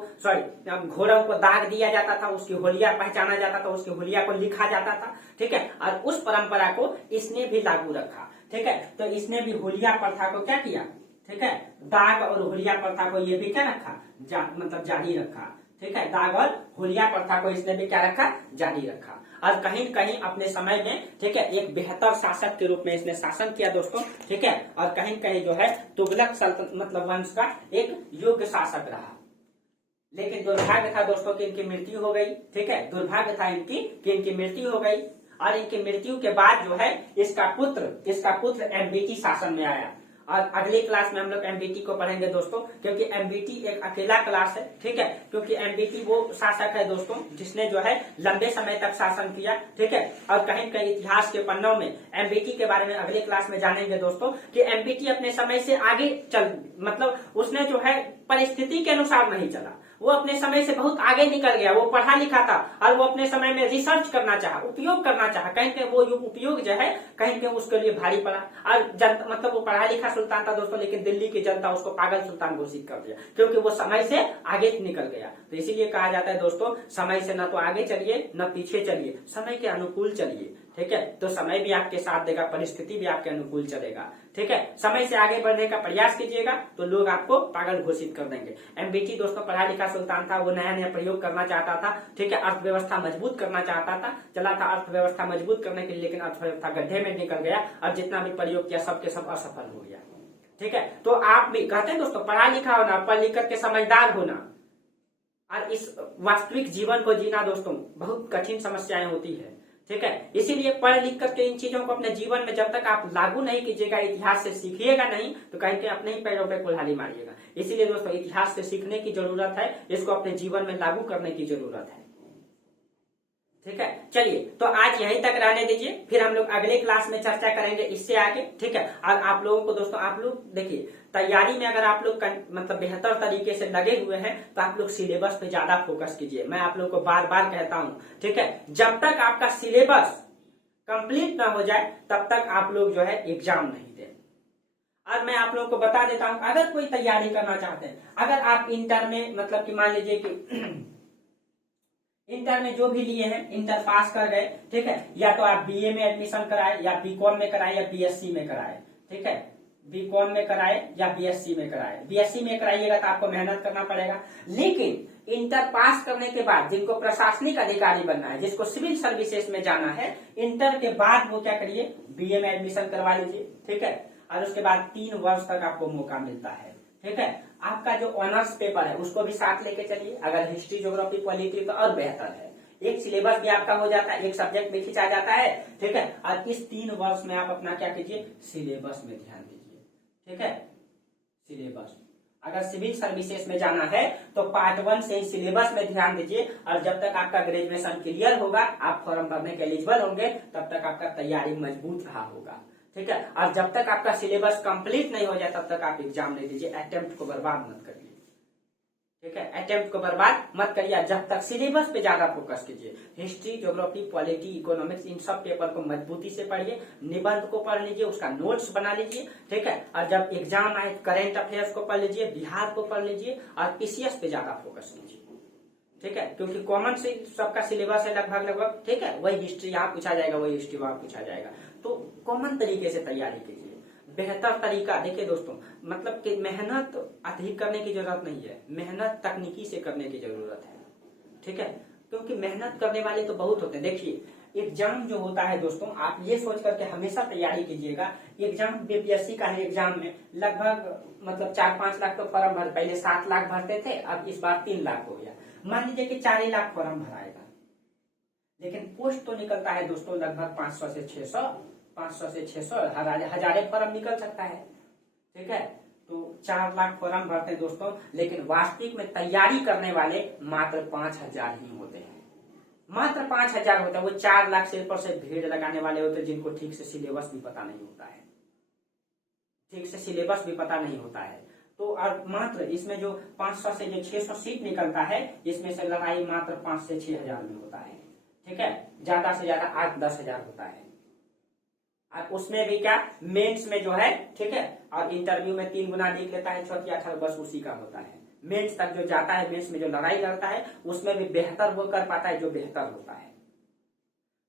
घोड़ों को दाग दिया जाता था, उसकी हुलिया पहचाना जाता था, उसकी हुलिया को लिखा जाता था। ठीक है, और उस परंपरा को इसने भी लागू रखा। ठीक है, तो इसने भी हुलिया प्रथा को क्या किया, ठीक है दाग और हुलिया प्रथा को ये भी क्या रखा मतलब जारी रखा। ठीक है, दाग और हुलिया प्रथा को इसने भी क्या रखा, जारी रखा। और कहीं कहीं अपने समय में ठीक है एक बेहतर शासक के रूप में इसने शासन किया दोस्तों। ठीक है, और कहीं कहीं जो है तुगलक सल्तनत मतलब वंश का एक योग्य शासक रहा। लेकिन दुर्भाग्य था दोस्तों कि इनकी मृत्यु हो गई। ठीक है, दुर्भाग्य था इनकी मृत्यु हो गई। और इनकी मृत्यु के बाद जो है इसका पुत्र एमबीटी शासन में आया। और अगली क्लास में हम लोग एमबीटी को पढ़ेंगे दोस्तों, क्योंकि एमबीटी एक अकेला क्लास है। ठीक है, क्योंकि एमबीटी वो शासक है दोस्तों जिसने जो है लंबे समय तक शासन किया। ठीक है, और कहीं कहीं इतिहास के पन्नों में एमबीटी के बारे में अगली क्लास में जानेंगे दोस्तों कि एमबीटी अपने समय से आगे चल मतलब उसने जो है परिस्थिति के अनुसार नहीं चला, वो अपने समय से बहुत आगे निकल गया। वो पढ़ा लिखा था और वो अपने समय में रिसर्च करना चाहा, उपयोग करना चाहा। कहीं कहीं वो उपयोग जो है कहीं कहीं उसके लिए भारी पड़ा। और मतलब वो पढ़ा लिखा सुल्तान था दोस्तों, लेकिन दिल्ली की जनता उसको पागल सुल्तान घोषित कर दिया, क्योंकि वो समय से आगे निकल गया। तो इसीलिए कहा जाता है दोस्तों समय से न तो आगे चलिए न पीछे चलिए, समय के अनुकूल चलिए। ठीक है, तो समय भी आपके साथ देगा, परिस्थिति भी आपके अनुकूल चलेगा। ठीक है, समय से आगे बढ़ने का प्रयास कीजिएगा तो लोग आपको पागल घोषित कर देंगे। एमबीटी दोस्तों पढ़ा लिखा सुल्तान था, वो नया नया प्रयोग करना चाहता था। ठीक है, अर्थव्यवस्था मजबूत करना चाहता था, चला था अर्थव्यवस्था मजबूत करने के लिए, लेकिन अर्थव्यवस्था गड्ढे में निकल गया और जितना भी प्रयोग किया सबके सब असफल हो गया। ठीक है, तो आप भी कहते हैं दोस्तों पढ़ा लिखा होना, पढ़ लिख करके समझदार होना और इस वास्तविक जीवन को जीना दोस्तों बहुत कठिन समस्याएं होती है। ठीक है, इसीलिए पढ़ लिख करके इन चीजों को अपने जीवन में जब तक आप लागू नहीं कीजिएगा, इतिहास से सीखिएगा नहीं, तो कहीं अपने ही पैरों पे कुल्हाड़ी मारिएगा। इसीलिए दोस्तों इतिहास से सीखने की जरूरत है, इसको अपने जीवन में लागू करने की जरूरत है। ठीक है, चलिए तो आज यहीं तक रहने दीजिए, फिर हम लोग अगले क्लास में चर्चा करेंगे इससे आगे। ठीक है, और आप लोगों को दोस्तों आप लोग देखिए तैयारी में अगर आप लोग मतलब बेहतर तरीके से लगे हुए हैं तो आप लोग सिलेबस पे ज्यादा फोकस कीजिए। मैं आप लोग को बार बार कहता हूँ, ठीक है, जब तक आपका सिलेबस कंप्लीट ना हो जाए तब तक आप लोग जो है एग्जाम नहीं दें। और मैं आप लोगों को बता देता हूँ, अगर कोई तैयारी करना चाहते हैं, अगर आप इंटर में मतलब कि मान लीजिए कि इंटर में जो भी लिए हैं इंटर पास कर गए, ठीक है, या तो आप बीए में एडमिशन कराए या बीकॉम में कराए या बीएससी में कराए। ठीक है, बीकॉम में कराए या बीएससी में कराए। बीएससी में कराइएगा तो आपको मेहनत करना पड़ेगा, लेकिन इंटर पास करने के बाद जिनको प्रशासनिक अधिकारी बनना है, जिसको सिविल सर्विसेज में जाना है, इंटर के बाद वो क्या करिए बीए में एडमिशन करवा लीजिए। ठीक है, और उसके बाद 3 वर्ष तक आपको मौका मिलता है। ठीक है, आपका जो ऑनर्स पेपर है उसको भी साथ लेके चलिए, अगर हिस्ट्री ज्योग्राफी पॉलिटी तो और बेहतर है। एक सिलेबस भी आपका हो जाता है, एक सब्जेक्ट भी खिंचा जाता है। ठीक है, और इस 3 वर्ष में आप अपना क्या कीजिए, सिलेबस में ध्यान दीजिए। ठीक है, सिलेबस अगर सिविल सर्विसेज में जाना है तो पार्ट 1 से सिलेबस में ध्यान दीजिए, और जब तक आपका ग्रेजुएशन क्लियर होगा, आप फॉर्म भरने के एलिजिबल होंगे, तब तक आपका तैयारी मजबूत रहा होगा। ठीक है, और जब तक आपका सिलेबस कंप्लीट नहीं हो जाए तब तक आप एग्जाम नहीं दीजिए, अटेम्प्ट को बर्बाद मत करिए। ठीक है। अटेम्प्ट को बर्बाद मत करिए, जब तक सिलेबस पे ज्यादा फोकस कीजिए। हिस्ट्री, ज्योग्राफी, पॉलिटी, इकोनॉमिक्स, इन सब पेपर को मजबूती से पढ़िए, निबंध को पढ़ लीजिए, उसका नोट्स बना लीजिए, ठीक है। और जब एग्जाम आए करेंट अफेयर्स को पढ़ लीजिए, बिहार को पढ़ लीजिए और पीसीएस पे ज्यादा फोकस कीजिए, ठीक है। क्योंकि कॉमन से सबका सिलेबस है लगभग, ठीक है। वही हिस्ट्री यहाँ पूछा जाएगा, वही हिस्ट्री वहां पूछा जाएगा, तो कॉमन तरीके से तैयारी कीजिए। बेहतर तरीका देखिए दोस्तों, मतलब कि मेहनत अधिक करने की जरूरत नहीं है, मेहनत तकनीकी से करने की जरूरत है, ठीक है। क्योंकि मेहनत करने वाले तो बहुत होते हैं। देखिए एग्जाम जो होता है दोस्तों, आप ये सोच करके हमेशा तैयारी कीजिएगा। एग्जाम बीपीएससी का है, एग्जाम में लगभग मतलब 4-5 लाख तो फॉर्म भर, पहले 7 लाख भरते थे, अब इस बार 3 लाख हो गया। मान लीजिए कि 4 लाख फॉर्म भराएगा, लेकिन पोस्ट तो निकलता है दोस्तों लगभग 500 से 600, 500 से 600, हजारे फॉर्म निकल सकता है, ठीक है। तो 4 लाख फॉर्म भरते हैं दोस्तों, लेकिन वास्तविक में तैयारी करने वाले मात्र 5000 ही होते हैं, मात्र 5000 होते हैं। वो 4 लाख से ऊपर से भीड़ लगाने वाले होते हैं, जिनको ठीक से सिलेबस भी पता नहीं होता है, ठीक से सिलेबस भी पता नहीं होता है। तो और मात्र इसमें जो 500 से जो 600 सीट निकलता है, इसमें से लड़ाई मात्र 5 से 6000 में होता है, ठीक है। ज्यादा से ज्यादा 8-10 हजार होता है, और उसमें भी क्या मेंस में जो है, ठीक है, और इंटरव्यू में 3 गुना लिख लेता है, चौथी अठारह बस उसी का होता है। मेंस तक जो जाता है, मेंस में जो लड़ाई लड़ता है, उसमें भी बेहतर वो कर पाता है जो बेहतर होता है।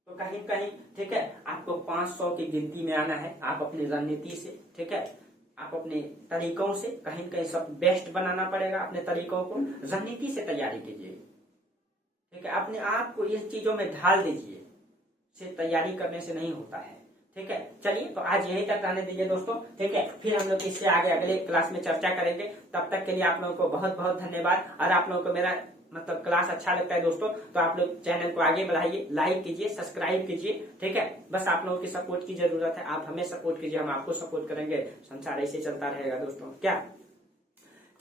तो कहीं कहीं, ठीक है, आपको 500 की गिनती में आना है, आप अपनी रणनीति से, ठीक है, आप अपने तरीकों से कहीं कहीं सब बेस्ट बनाना पड़ेगा। अपने तरीकों को रणनीति से तैयारी कीजिए, ठीक है। अपने आप को इन चीजों में ढाल दीजिए, से तैयारी करने से नहीं होता है, ठीक है। चलिए तो आज यही तक रहने दीजिए दोस्तों, ठीक है। फिर हम लोग इससे आगे अगले क्लास में चर्चा करेंगे। तब तक के लिए आप लोगों को बहुत बहुत धन्यवाद। और आप लोगों को मेरा मतलब क्लास अच्छा लगता है दोस्तों, तो आप लोग चैनल को आगे बढ़ाइए, लाइक कीजिए, सब्सक्राइब कीजिए, ठीक है। बस आप लोगों की सपोर्ट की जरूरत है, आप हमें सपोर्ट कीजिए, हम आपको सपोर्ट करेंगे। संसार ऐसे चलता रहेगा दोस्तों, क्या।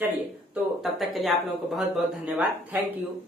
चलिए तो तब तक के लिए आप लोगों को बहुत बहुत धन्यवाद। Thank you.